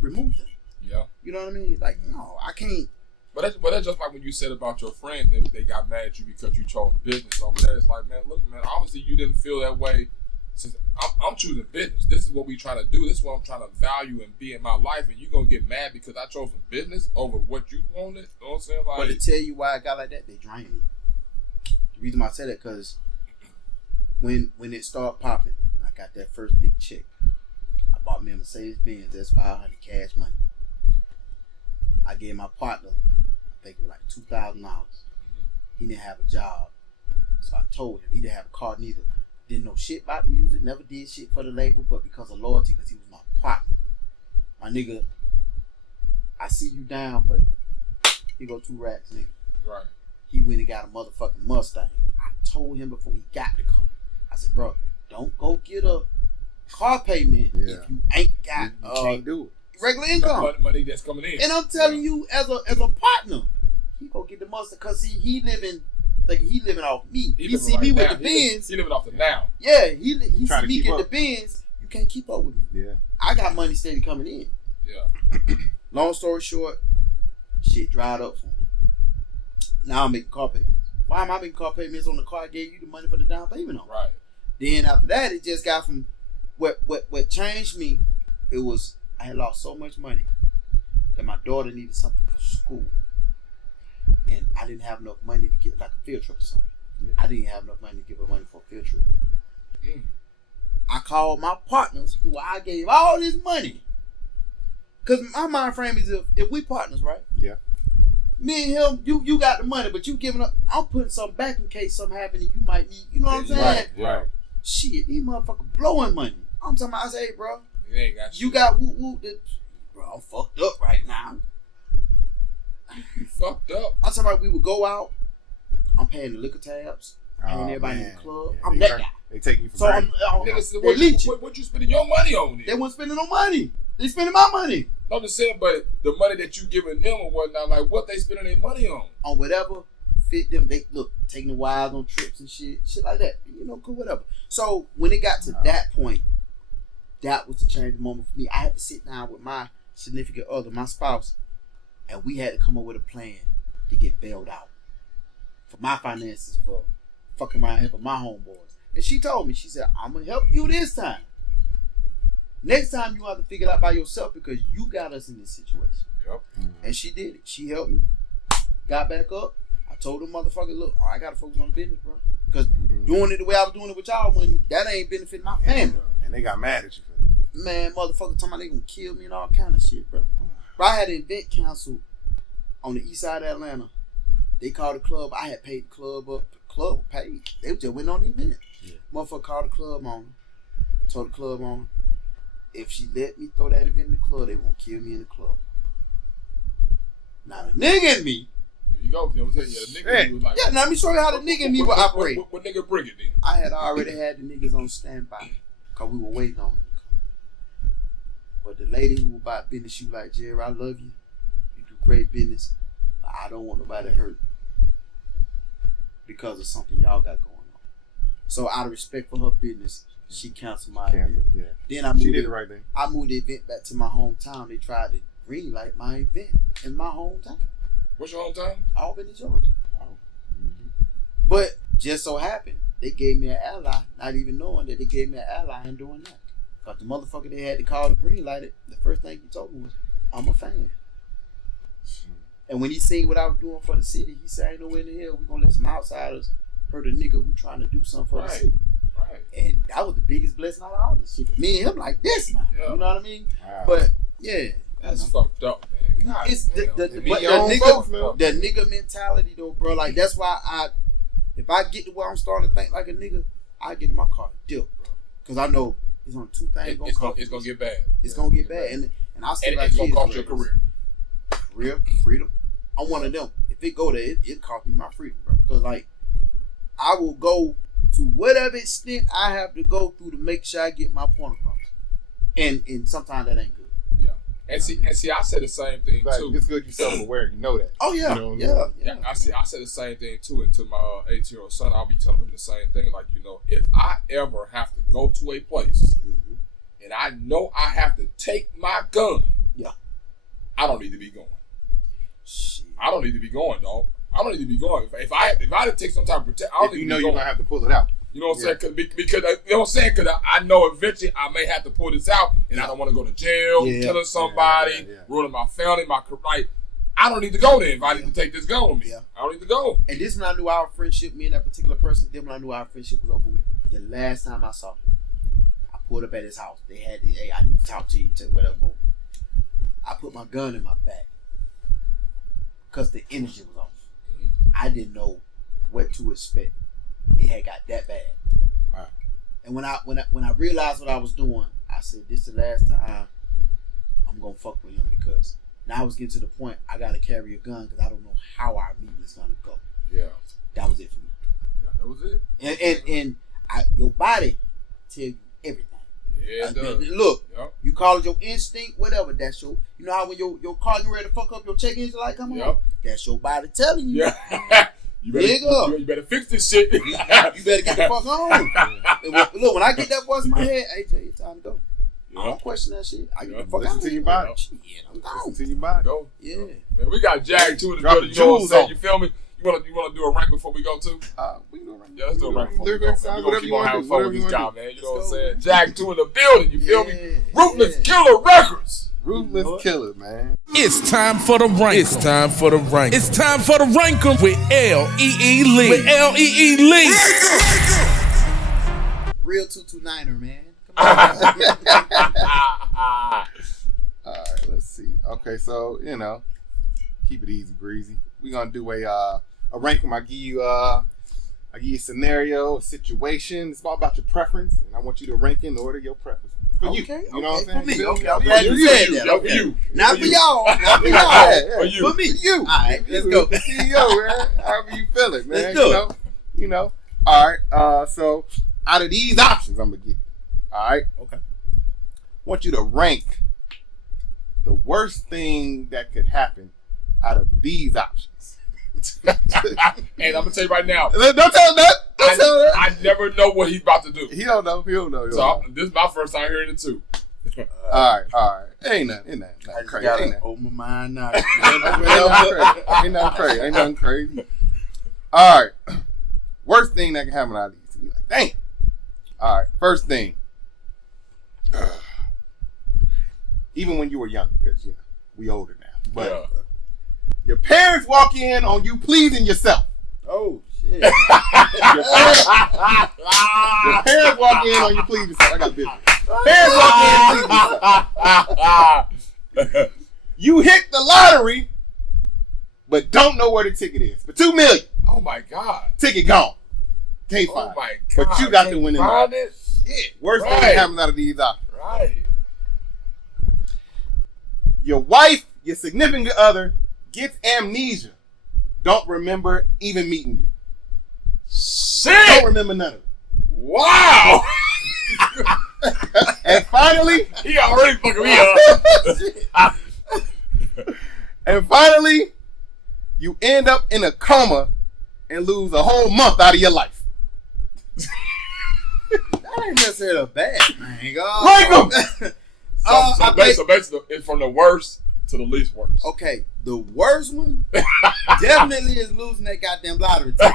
remove them. Yeah. You know what I mean? Like, no, I can't. But that's just like when you said about your friends and they got mad at you because you chose business over there. It's like, man, look, man, obviously you didn't feel that way. Since I'm choosing business. This is what we trying to do. This is what I'm trying to value and be in my life. And you going to get mad because I chose a business over what you wanted? You know what I'm saying? Like, but to tell you why I got like that, they drain me. The reason why I say that, because when it started popping, I got that first big check. I bought me a Mercedes-Benz S500 cash money. I gave my partner, I think it was like $2,000. He didn't have a job. So I told him he didn't have a car neither. Didn't know shit about music, never did shit for the label, but because of loyalty, because he was my partner. My nigga, I see you down, but here go 2 racks, nigga. Right. He went and got a motherfucking Mustang. I told him before he got the car. I said, bro, don't go get a car payment if you ain't got you can't do it. Regular income. Money that's coming in. And I'm telling you, as a partner, he go get the Mustang because he living off me. He see me with the Benz. He living off the now. Yeah, he see me get the Benz. You can't keep up with me. Yeah. I got money steady coming in. Yeah. Long story short, shit dried up for him. Now I'm making car payments. Why am I making car payments on the car I gave you the money for the down payment on? Right. Then after that, it just got from what changed me. It was I had lost so much money that my daughter needed something for school. And I didn't have enough money to get like a field trip or something. Yeah. I didn't have enough money to give her money for a field trip. I called my partners who I gave all this money. Because my mind frame is if we partners, right? Yeah. Me and him, you got the money, but you giving up. I'm putting something back in case something happen and you might need, you know what I'm saying? Right. Shit, these motherfuckers blowing money. I'm talking about, I say, hey, bro, you got whoop. Bro, I'm fucked up right now. You fucked up. I'm talking about we would go out. I'm paying the liquor tabs. Paying everybody in the club. Yeah, I'm that guy. They take you for granted. What you spending your money on? They weren't spending no money. They spending my money. I'm just saying, but the money that you giving them or whatnot, like what they spending their money on? On whatever fit them. They look taking the wives on trips and shit like that. You know, cool, whatever. So when it got to that point, that was the changing moment for me. I had to sit down with my significant other, my spouse, and we had to come up with a plan to get bailed out for my finances, for fucking around here for my homeboys. And she told me, she said, I'm gonna help you this time. Next time you have to figure it out by yourself because you got us in this situation. Yep. Mm-hmm. And she did it. She helped me. Got back up. I told the motherfucker, look, I gotta focus on the business, bro. Because doing it the way I was doing it with y'all, when that ain't benefiting my family. And they got mad at you for that. Man, motherfucker talking about they gonna kill me and all kind of shit, bro. Bro, I had an event canceled on the east side of Atlanta. They called the club. I had paid the club up. The club paid. They just went on the event. Yeah. Motherfucker called the club owner. Told the club owner, if she let me throw that event in the club, they won't kill me in the club. Now the nigga in me. There you go. You know what I'm saying? Yeah, the nigga in me was like. Yeah, now let me show you how the nigga in me will operate. What nigga bring it then? I had already had the niggas on standby because we were waiting on them to come. But the lady who was about business, she was like, Jerry, I love you. You do great business. But I don't want nobody hurt because of something y'all got going on. So out of respect for her business, she canceled my event. Yeah. Then I moved she did the right thing. I moved the event back to my hometown. They tried to greenlight my event in my hometown. What's your hometown? Albany, Georgia. Oh. Mm-hmm. But just so happened, they gave me an ally, not even knowing that they gave me an ally in doing that. Because the motherfucker they had to call to greenlight it, the first thing he told me was, I'm a fan. And when he seen what I was doing for the city, he said, ain't nowhere in the hell we gonna let some outsiders hurt a nigga who trying to do something for the city. Right. And that was the biggest blessing out of all this shit. Me and him like this now. Yeah. You know what I mean? Wow. But yeah. That's fucked up, man. God, it's the nigga mentality though, bro. Like that's why if I get to where I'm starting to think like a nigga, I get in my car dip, bro. Cause I know it's on 2 things it's gonna get bad. It's gonna get bad. And I still like it's gonna cost your career. real freedom. I'm one of them. If it go there, it cost me my freedom, bro. Because like, I will go to whatever extent I have to go through to make sure I get my point across. And sometimes that ain't good. Yeah. And see, I said the same thing too. It's good you're self-aware. You know that. Oh yeah, you know, Yeah, I said the same thing too. And to my 18-year-old son, I'll be telling him the same thing. Like, you know, if I ever have to go to a place and I know I have to take my gun, I don't need to be going. Shit. I don't need to be going, dog. I don't need to be going. If I had to take some type of protection, I don't need to be going. You're gonna have to pull it out. You know what I'm saying? Because you know what I'm saying? Because I know eventually I may have to pull this out, and I don't want to go to jail, killing somebody, ruining my family, my career. Like, I don't need to go there if I need to take this gun with me. Yeah. I don't need to go. And this when I knew our friendship, me and that particular person, then when I knew our friendship was over with. The last time I saw him, I pulled up at his house. They had the, hey, I need to talk to you, to whatever. I put my gun in my back because the energy was off. I didn't know what to expect. It had got that bad. Right. And when I realized what I was doing, I said, this is the last time I'm gonna fuck with him, because now I was getting to the point I gotta carry a gun because I don't know how our meeting is gonna go. Yeah. That was it for me. Yeah, that was it. And your body tell you everything. Yeah, it does. Look, you call it your instinct, whatever. That's your, you know how when your car you ready to fuck up, your check engine light come on? That's your body telling you. Yeah. You better fix this shit. You better get the fuck on. Look, when I get that voice in my head, AJ, it's time to go. I don't question that shit. I get the fuck Listen out to your body. body. Shit, I'm gone. Listen to your body. Go. Yeah. Man, we got J.A.G.2 in the Drop building. the You know what I'm jewels saying? on. You feel me? You wanna do a rank before we go too? We can do a rank. Yeah, let's do a rank before we go. Lyrics, Man. We're whatever gonna keep you on wanna having do, fun with whatever this you guy, wanna man. You know Let's what I'm go, saying? J.A.G.2 in the building. You feel me? Yeah. Ruthless Killer Records. Ruthless killer, man. It's time for the rank. It's time for the rank. It's time for the rank 'em with L.E.E. Lee. With L.E.E. Lee. Real 229er, man. Come on. All right, let's see. Okay, so keep it easy, breezy. We're gonna do a ranking. I give you a scenario, a situation. It's all about your preference, and I want you to rank in order your preference. For you, you know what I'm saying? Okay, I'm glad you said that. For you. Not for y'all. Not for y'all. For you. For me. For you. All right, let's go. The CEO, man. However you feel it, man. Let's do it. You know. All right. So out of these options, I'm gonna give you. All right. Okay. I want you to rank the worst thing that could happen out of these options. And I'm gonna tell you right now. Don't tell him that. Don't tell him that. I never know what he's about to do. He don't know. So this is my first time hearing it too. All right. Ain't nothing crazy. Gotta Ain't nothing. open my mind now. Ain't nothing crazy. All right. Worst thing that can happen out of these. You're like, damn. All right. First thing. Even when you were younger, because we older now. But your parents walk in on you pleasing yourself. Oh shit. Your parents walk in on you pleasing yourself. I got business. Parents walk in pleasing yourself. You hit the lottery, but don't know where the ticket is. For $2 million. Oh my God. Ticket gone. Can't find Oh my it. God. But you got the winning find money. it? Shit. Worst thing that happens out of these options. Right. Your wife, your significant other, gets amnesia. Don't remember even meeting you. Shit. Don't remember none of it. Wow. And finally, He already fucking me up. and finally, you end up in a coma and lose a whole month out of your life. That ain't necessarily bad, man. Rank 'em. So basically, it's from the worst to the least worst. Okay, the worst one definitely is losing that goddamn lottery ticket.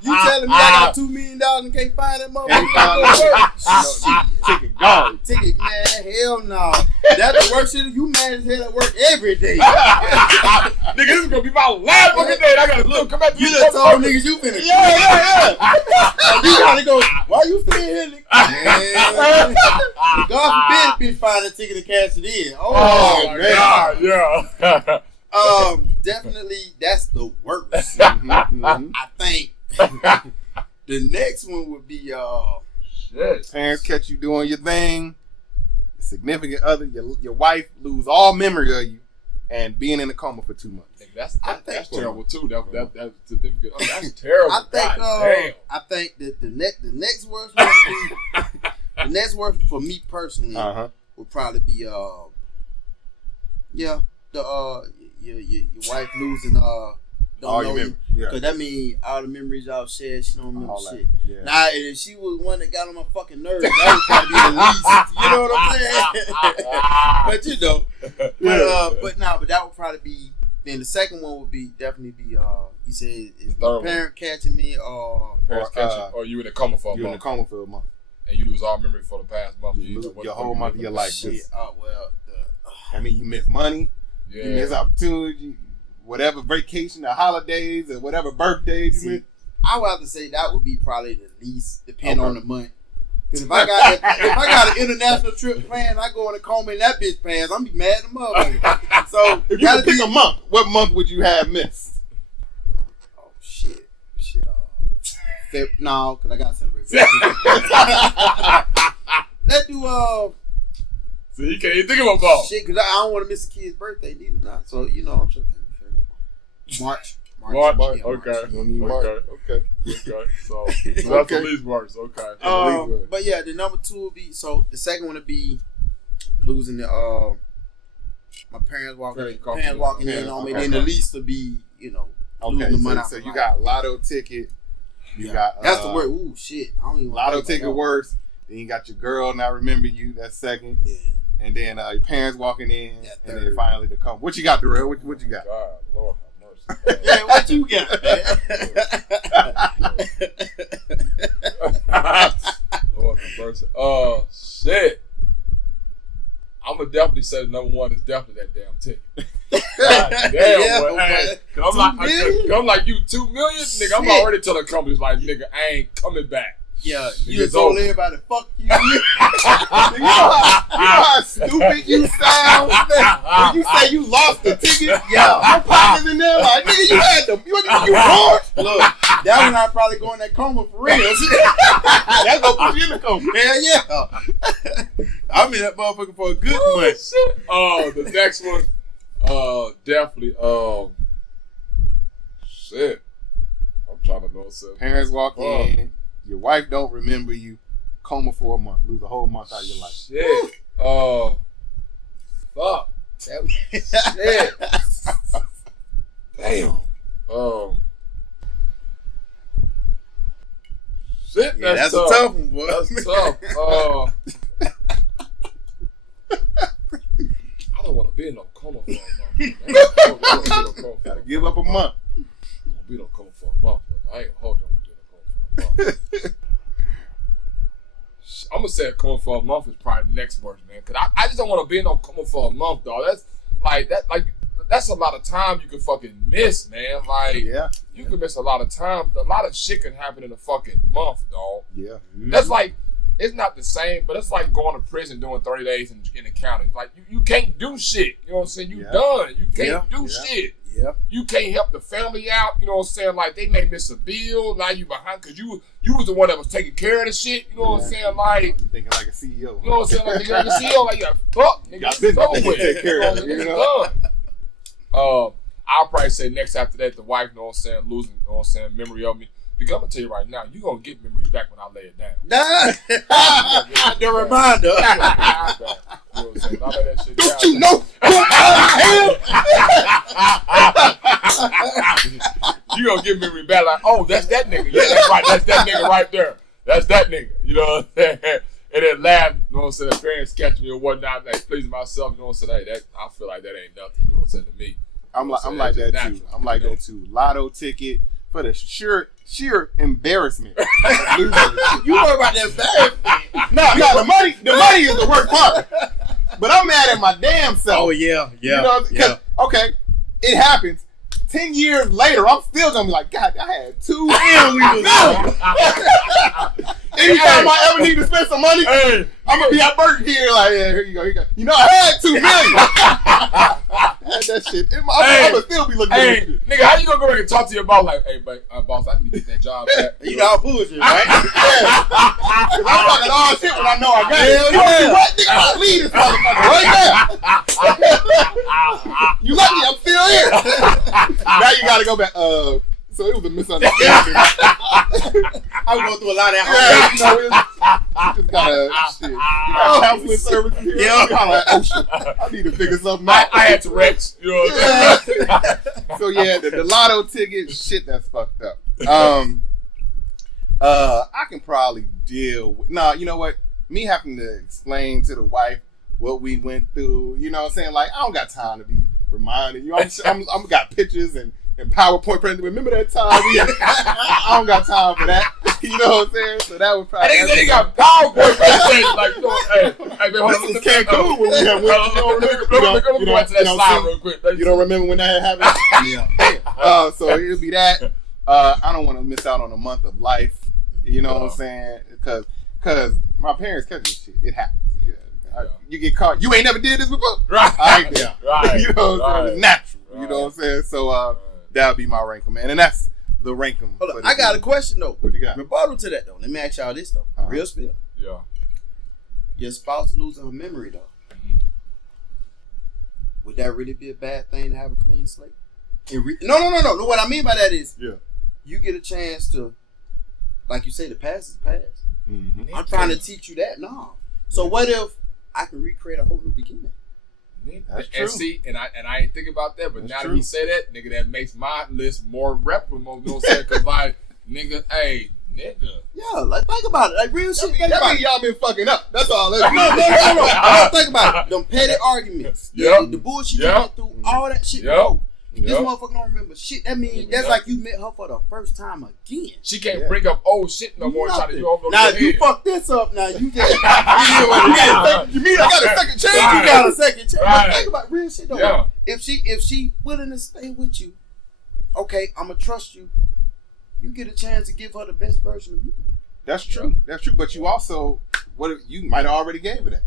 You telling me I got $2 million and can't find that motherfucker? Ticket gone. Ticket, man, hell no. That's the worst shit. You mad as hell at work every day. Nigga, this is gonna be my last fucking day. I gotta come back to You this just told motherfucker. niggas you finna Yeah. You gotta go, why you still here, nigga? Man. God forbid a bitch find a ticket and cash it in. Oh my man. God, yeah. Definitely that's the worst. Mm-hmm. I think the next one would be Shit. Parents catch you doing your thing. Your significant other, your wife, lose all memory of you and being in a coma for 2 months. That's terrible too. That's significant. That's terrible. I think that the next worst one would be, the next worst for me personally would probably be your wife losing don't know you. Because that means all the memories y'all shared, she don't remember shit. Yeah. Now, if she was one that got on my fucking nerves, that would probably be the least. You know what I'm saying? But you know. But that would probably be. Then the second one would definitely be you said is my parent catching me or you in a coma for a month. You in a coma for a month. And you lose all memory for the past month. You lose your whole month of your life. Shit. I mean, you miss money. Yeah. You miss opportunity. Whatever vacation or holidays or whatever birthdays you miss. I would have to say that would be probably the least, depending on the month. Because if I got an international trip planned, I go in a coma and that bitch pass, I'm be mad at the motherfucker. So if you could pick a month, what month would you have missed? Oh shit. No, because I got to celebrate. Let's do so you can't even think of a ball. Shit, because I don't want to miss a kid's birthday neither. Not. So you know I'm sure. March. Okay. Okay. So that's the least worst. Okay. But yeah, the number 2 would be the second one would be losing the my parents walking in on me. Then the least would be losing the money. So you got lotto ticket. You got that's the word. Ooh shit! I don't even lotto ticket worse. Then you got your girl not remember you. That's second. Yeah. And then your parents walking in, and then finally the come. What you got, Darrell? What you got? God, Lord have mercy. Yeah, what you got, man? Lord have mercy. Shit. I'm gonna definitely say the number 1 is definitely that damn ticket. God damn, boy. Hey, I'm like you 2 million, nigga. I'm already telling companies like, nigga, I ain't coming back. Yeah, you just told everybody, fuck you. You know how stupid you sound when you say you lost the ticket? Yeah, my partner's in there like, nigga, you had them. You wrong? Look, that one I probably go in that coma for real. That's gonna put you in the coma. Hell yeah. I'm in that motherfucker for a good month. The next one, definitely, shit. I'm trying to know something. Parents walk in. Your wife don't remember you. Coma for a month. Lose a whole month out of your life. Shit. Fuck. Shit. Damn. Shit. Yeah, that's tough. A tough one, boy. That's tough. I don't want to be in no coma for a month. Gotta give up a month. I don't want to be in no coma for a month. I ain't hold on. I'm gonna say a coma for a month is probably the next worst, man. Cause I just don't want to be in no coma for a month, dog. That's a lot of time you can fucking miss, man. You can miss a lot of time. A lot of shit can happen in a fucking month, dog. Yeah, that's like it's not the same, but it's like going to prison doing 30 days in the county. Like you can't do shit. You know what I'm saying? You done. You can't do shit. Yeah. You can't help the family out, you know what I'm saying? Like, they may miss a bill, now you behind, because you was the one that was taking care of the shit, you know what I'm saying? Like, you thinking like a CEO. You know what I'm saying? Like, you're a CEO, like, fuck, nigga, it's over with. Take care of it, you know? I'll probably say next after that, the wife, you know what I'm saying, losing, you know what I'm saying, memory of me. Because I'm going to tell you right now, you're going to get memories back when I lay it down. The reminder. You know what I'm saying? I lay that shit down. Don't you know who I am? You going to get memory back like, oh, that's that nigga. Yeah, that's right. That's that nigga right there. That's that nigga. You know what I'm saying? And then laugh, you know what I'm saying? The parents catch me or whatnot, like, pleasing myself, you know what I'm saying? Hey, I feel like that ain't nothing, you know what I'm saying, to me. I'm like that too. I'm like that too. Lotto ticket. For the sheer embarrassment. You worry about that embarrassment. No, the money is the worst part. But I'm mad at my damn self. Oh yeah. You know, okay, it happens. 10 years later, I'm still gonna be like, God, I had 2 million. Anytime I ever need to spend some money, I'm gonna be at Burger King like, yeah, here you go. You know, I had 2 million. I had that shit. I would still be looking at that shit. Nigga, how you gonna go back and talk to your boss like, hey, boss, I need to get that job back. You know, bullshit, right? Cause I'm talking all shit when I know I got it. What? Nigga, I leave this motherfucker right now. You lucky I'm still here. Now you gotta go back. So it was a misunderstanding. I was going through a lot of that. You just gotta shit. Counseling services here. Yeah, I'm like, oh shit, I need to figure something out. I had to Rex. You know what I'm saying? So yeah, the lotto ticket shit, that's fucked up. I can probably deal with. Nah, you know what? Me having to explain to the wife what we went through. You know what I'm saying? Like, I don't got time to be reminding you. I'm got pictures and PowerPoint presentation. Remember that time? I don't got time for that. You know what I'm saying? So that would probably. And they got PowerPoint presentation. Like, you know, hey, man, hold on. This is Cancun when we have. Let me go back to that slide real quick. You don't remember when that happened? Yeah. So it'll be that. I don't want to miss out on a month of life. You know what I'm saying? Because my parents catch this shit. It happens. You get caught. You ain't never did this before. Right. I ain't there. Right. You know what I'm saying? It's natural. Right. You know what I'm saying? So that would be my rankum, man. And that's the rankum. Hold on. I got a question though. What you got? Rebuttal to that though. Let me ask y'all this though. Real spill. Yeah. Your spouse losing her memory though. Mm-hmm. Would that really be a bad thing to have a clean slate? No. What I mean by that is, you get a chance to, like you say, the past is past. Mm-hmm. I'm trying to teach you that now. So what if I can recreate a whole new beginning? That's true. And see, and I ain't think about that, but That's now true. that he say that, nigga, that makes my list more reputable. You know what I'm saying? Because like, nigga, hey, nigga. Yeah, like think about it, like real shit. Think That about means it. y'all been fucking up. That's all. No. I don't think about it. Them petty arguments, Yep. the bullshit you Yep. went through, all that shit. Yep. Before. This Yep. motherfucker don't remember shit. That means that's like you met her for the first time again. She can't bring up old shit no more. Trying to do over Now your if you head. fuck this up, now you just You mean I got a second chance? Right. you got a second chance. Right. But think about real shit though. Yeah. If she willing to stay with you, okay, I'ma trust you. You get a chance to give her the best version of you. That's true. That's true. But you also, you might have already gave her that.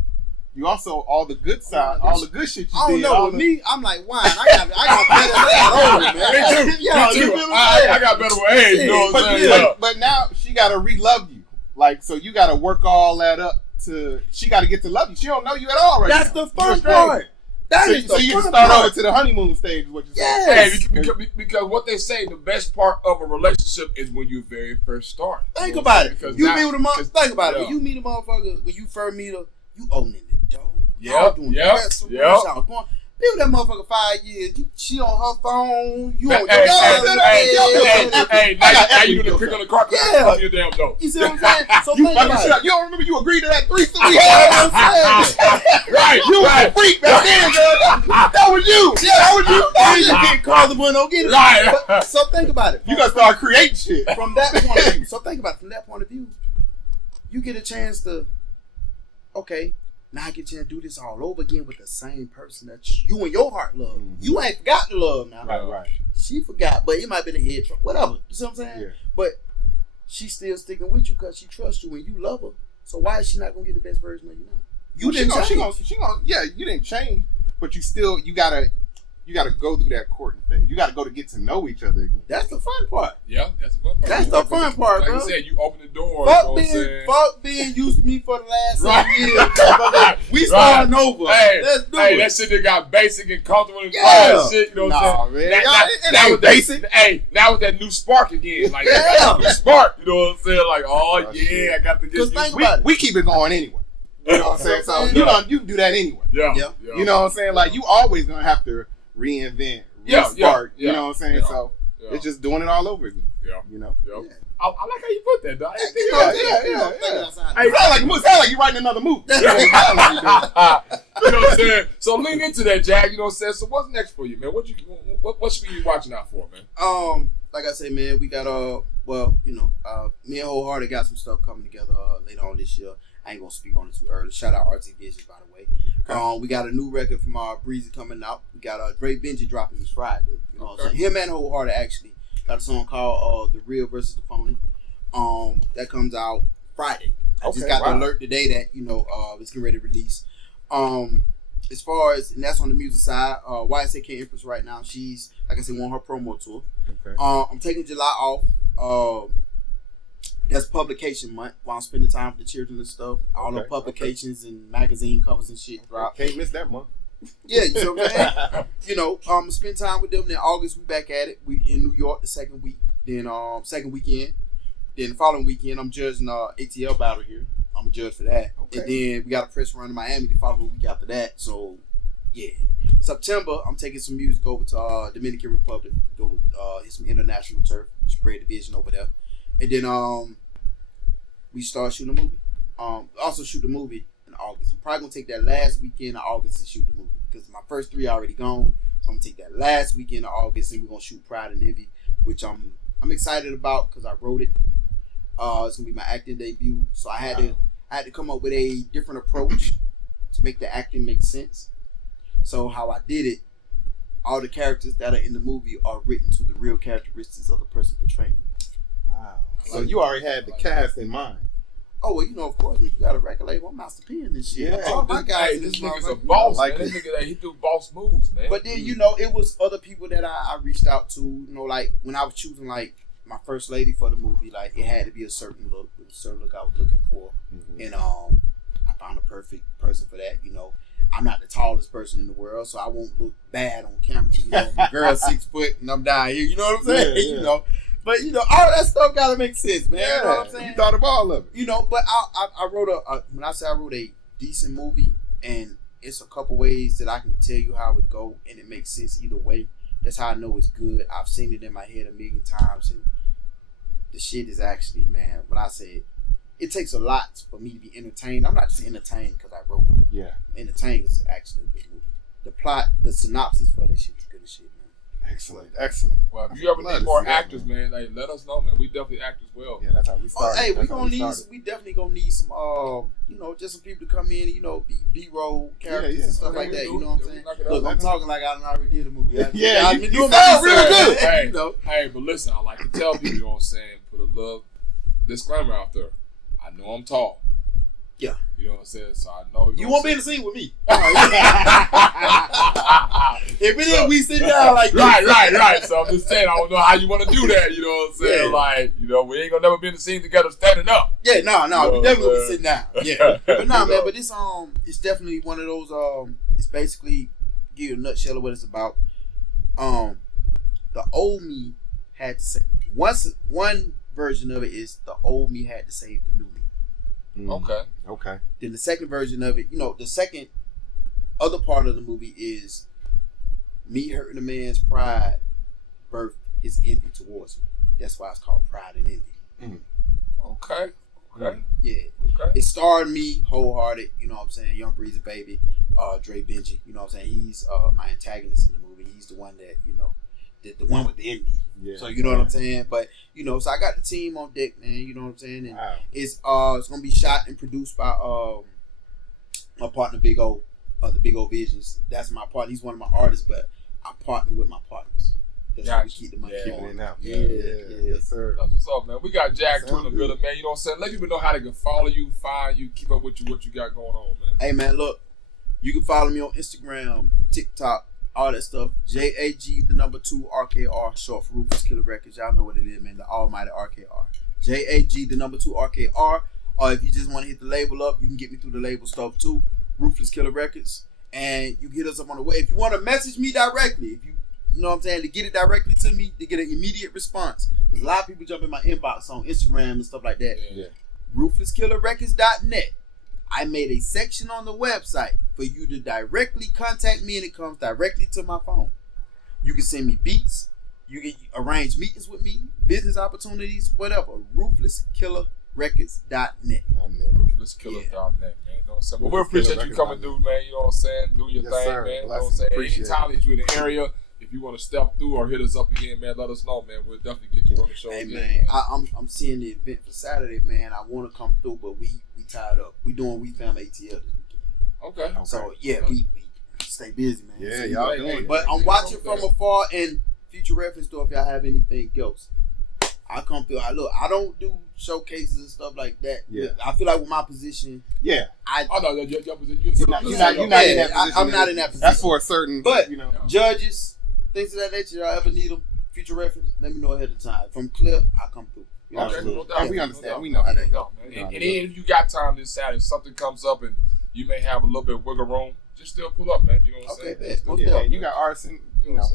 You also all the good side, all the good shit you I don't did. know. With me, I'm like wine. I got better than that over, man. Me too. Yeah, Me too. you feel what I'm saying? I got better with age. You know what I'm saying? But, but now she got to re-love you. Like, so you got to work all that up to. She got to get to love you. She don't know you at all right That's now. the first You're part. That is so the you first can start part. over to the honeymoon stage. Is what you Yes. Hey, because what they say, the best part of a relationship is when you very first start. Think You know about what I'm it. saying? You Because meet with a motherfucker. Think about it. yeah. When you meet a motherfucker, when you first meet her, you opening the door. Yep, Y'all doing yep, the best. yep. Y'all going. Be with that motherfucker 5 years. She on her phone. You on your Hey, now you doing the crick on the car. Yeah. Your damn door. You see what I'm saying? So think about it. You don't remember you agreed to that threesome? You know what I'm saying? Right. You was a freak back then, girl. That was you. Yeah, that was you. You get called the boy, don't get it. Right. But, so think about it. You gotta start creating shit. From that point of view. So think about it. From that point of view, you get a chance to, okay, now I get a chance to do this all over again with the same person that you and your heart love. Mm-hmm. You ain't forgot to love now. Right. She forgot, but it might be the head trouble. Whatever. You see what I'm saying? Yeah. But she's still sticking with you because she trusts you and you love her. So why is she not gonna get the best version of you now? You didn't change. She gonna, yeah, you didn't change, but you gotta go through that courting phase. You gotta go to get to know each other again. That's the fun part. Yeah, that's the fun part. That's the fun part, like bro. Like you said, you open the door. Fuck being used to me for the last 7 years. We Right. starting over. Hey, Let's do hey, it. that shit that got basic and comfortable and Yeah. all that shit. You know what I'm saying? Man. It Now ain't with basic. now with that new spark again, like Yeah. new spark. You know what I'm saying? Like, oh yeah, shit. I got to get Because used think to about it. We keep it going anyway. You know what I'm saying? So you can do that anyway. Yeah. You know what I'm saying? Like, you always gonna have to reinvent, restart. Yeah. You know what I'm saying? Yeah. So Yeah. it's just doing it all over again. Yeah. You know? Yeah. I like how you put that, dog. I didn't think Yeah, about that. Hey, sound like you writing another movie. You know what I'm saying? So lean into that, Jag. You know what I'm saying? So what's next for you, man? What should we be watching out for, man? Like I say, man, we got me and Wholehearted got some stuff coming together later on this year. I ain't gonna speak on it too early. Shout out RT Visions, by the way. Okay. We got a new record from Breezy coming out. We got Dre Benji dropping this Friday. You know what I'm saying? Him and Wholehearted actually got a song called The Real versus the Phony. That comes out Friday. I just got the alert today that it's getting ready to release. as far as, and that's on the music side, YSAK Empress right now, she's, like I said, on her promo tour. Okay. I'm taking July off. That's publication month while I'm spending time with the children and stuff. All the publications and magazine covers and shit drop. Can't miss that month. Yeah, you know what I'm saying? Spend time with them. Then August we back at it. We in New York the second week. Then second weekend. Then the following weekend I'm judging ATL battle here. I'm a judge for that. Okay. And then we got a press run in Miami the following week after that. So yeah. September I'm taking some music over to Dominican Republic. Go hit some international turf. Spread the vision over there. And then we start shooting a movie. Also shoot the movie in August. I'm probably gonna take that last weekend of August to shoot the movie because my first 3 already gone. So I'm gonna take that last weekend of August and we're gonna shoot Pride and Envy, which I'm excited about because I wrote it. It's gonna be my acting debut. So I had to come up with a different approach to make the acting make sense. So how I did it, all the characters that are in the movie are written to the real characteristics of the person portraying them. Wow. So you already had the cast in mind. Oh, well, of course, when you got a record label, I'm Master P in this shit. Yeah. All my guys, this nigga's a boss, like man. This nigga, he do boss moves, man. But then, it was other people that I reached out to, like, when I was choosing, like, my first lady for the movie, like, it had to be a certain look. It was a certain look I was looking for. Mm-hmm. And I found a perfect person for that, I'm not the tallest person in the world, so I won't look bad on camera. My girl's 6 foot and I'm down here. You know what I'm saying? Yeah. But all that stuff gotta make sense, man. Yeah, you know what I'm saying? You thought of all of it. But I wrote when I say I wrote a decent movie, and it's a couple ways that I can tell you how it go, and it makes sense either way. That's how I know it's good. I've seen it in my head a million times, and the shit is actually, man. When I say it takes a lot for me to be entertained. I'm not just entertained because I wrote it. Yeah, I'm entertained is actually a good movie. The plot, the synopsis for this shit is good as shit, man. Excellent. Well, if you ever need more actors, man, like, let us know, man. We definitely act as well. Yeah, that's how we started. Hey, we definitely gonna need some, just some people to come in, B-roll characters and stuff like that. You know what I'm saying? Look, I'm talking like I already did a movie. I've been doing my really good. Hey, but listen, I like to tell people, you know what I'm saying? Put a little disclaimer out there. I know I'm tall. Yeah. You know what I'm saying? So I know you won't be in the scene with me. If it is, we sit down like this. Right. So I'm just saying, I don't know how you want to do that. You know what I'm saying? Yeah. Like, we ain't gonna never be in the scene together standing up. Yeah, no, we definitely gonna be sitting down. Yeah, but man, but this it's definitely one of those it's basically give you a nutshell of what it's about. The old me had to say one version of it is the old me had to save the new me. Okay. Then the second version of it, the second other part of the movie is me hurting a man's pride birthed his envy towards me. That's why it's called Pride and Envy. Okay. Yeah. Okay. It starred me wholehearted, you know what I'm saying, Young Breezy Baby, Dre Benji, you know what I'm saying? He's my antagonist in the movie. He's the one that, the one with the envy. Yeah. So you know what I'm saying? But so I got the team on deck, man, you know what I'm saying? And it's gonna be shot and produced by my partner Big O, the Big O Visions. That's my partner. He's one of my artists, but I partner with my partners. That's how we keep the money going. Yeah, yes, sir. That's what's up, man. We got J.A.G.2 in the building, man. You know what I'm saying? Let people know how they can follow you, find you, keep up with you, what you got going on, man. Hey, man, look, you can follow me on Instagram, TikTok, all that stuff. J.A.G. 2 RKR, short for Rufus Killer Records. Y'all know what it is, man. The almighty RKR. J.A.G. 2 RKR. Or if you just want to hit the label up, you can get me through the label stuff too. Ruthless Killer Records. And you get us up on the way. If you want to message me directly, if you know what I'm saying, to get it directly to me, to get an immediate response. Because a lot of people jump in my inbox on Instagram and stuff like that. Yeah. RuthlessKillerRecords.net. I made a section on the website for you to directly contact me, and it comes directly to my phone. You can send me beats. You can arrange meetings with me, business opportunities, whatever. RuthlessKillerRecords.net. RuthlessKiller.net, man. You know what I'm saying? But we appreciate you coming through, man. You know what I'm saying? Doing your thing, sir. Man. You know what I'm saying? Anytime that you're in the area, if you want to step through or hit us up again, man, let us know, man. We'll definitely get you on the show again. Man. I'm seeing the event for Saturday, man. I want to come through, but we tied up. We doing We Found ATL this weekend. Okay. So yeah, we stay busy, man. Yeah, so, y'all doing it. But I'm watching from afar, and future reference though, if y'all have anything else, I come through. I don't do showcases and stuff like that. Yeah. I feel like with my position, Yeah. Oh no, you're You're not in that position. I'm not in that position. That's for a certain, But you know. judges, things of that nature, y'all ever need them, future reference, let me know ahead of time. From clear, I come through. You know what I'm saying? no doubt. We understand. No We know how that doubt, goes. man. And then if you got time this Saturday, if something comes up and you may have a little bit of wiggle room, just still pull up, man. You know what I'm saying? bet. Most Yeah, definitely. and you got artists,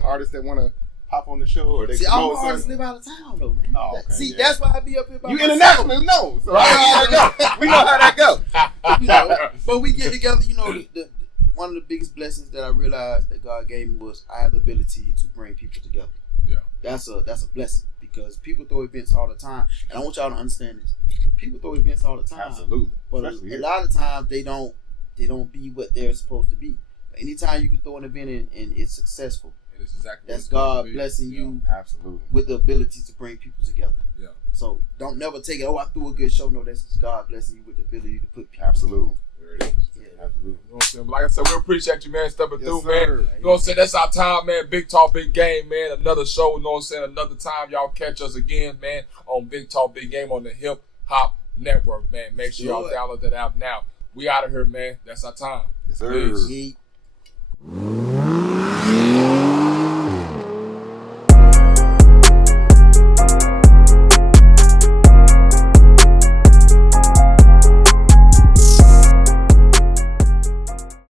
artists that want to pop on the show or they See, all promote my artists something. live out of town though, man. Oh, okay, See, yeah. that's why I be up here by You myself. international, no. So I know how that go. We know how that go. You know, but we get together. You know, the one of the biggest blessings that I realized that God gave me was I have the ability to bring people together. Yeah, that's a blessing because people throw events all the time, and I want y'all to understand this. People throw events all the time, Absolutely. but Especially a here. lot of times they don't be what they're supposed to be. Anytime you can throw an event and it's successful, it is exactly. that's what it's God supposed to be. blessing you Absolutely. with the ability to bring people together. Yeah. So don't never take it. Oh, I threw a good show. No, that's God blessing you with the ability to put people. Absolutely. There it is. Yeah. Absolutely. You know what I'm saying? But like I said, we appreciate you, man, stepping Yes, through, sir. man. You know what I'm saying? That's our time, man. Big Talk, Big Game, man. Another show, you know what I'm saying? Another time y'all catch us again, man, on Big Talk, Big Game on the Hip Hop Network, man. Make sure y'all download that app now. We out of here, man. That's our time. Yes, sir. Peace. Yeet.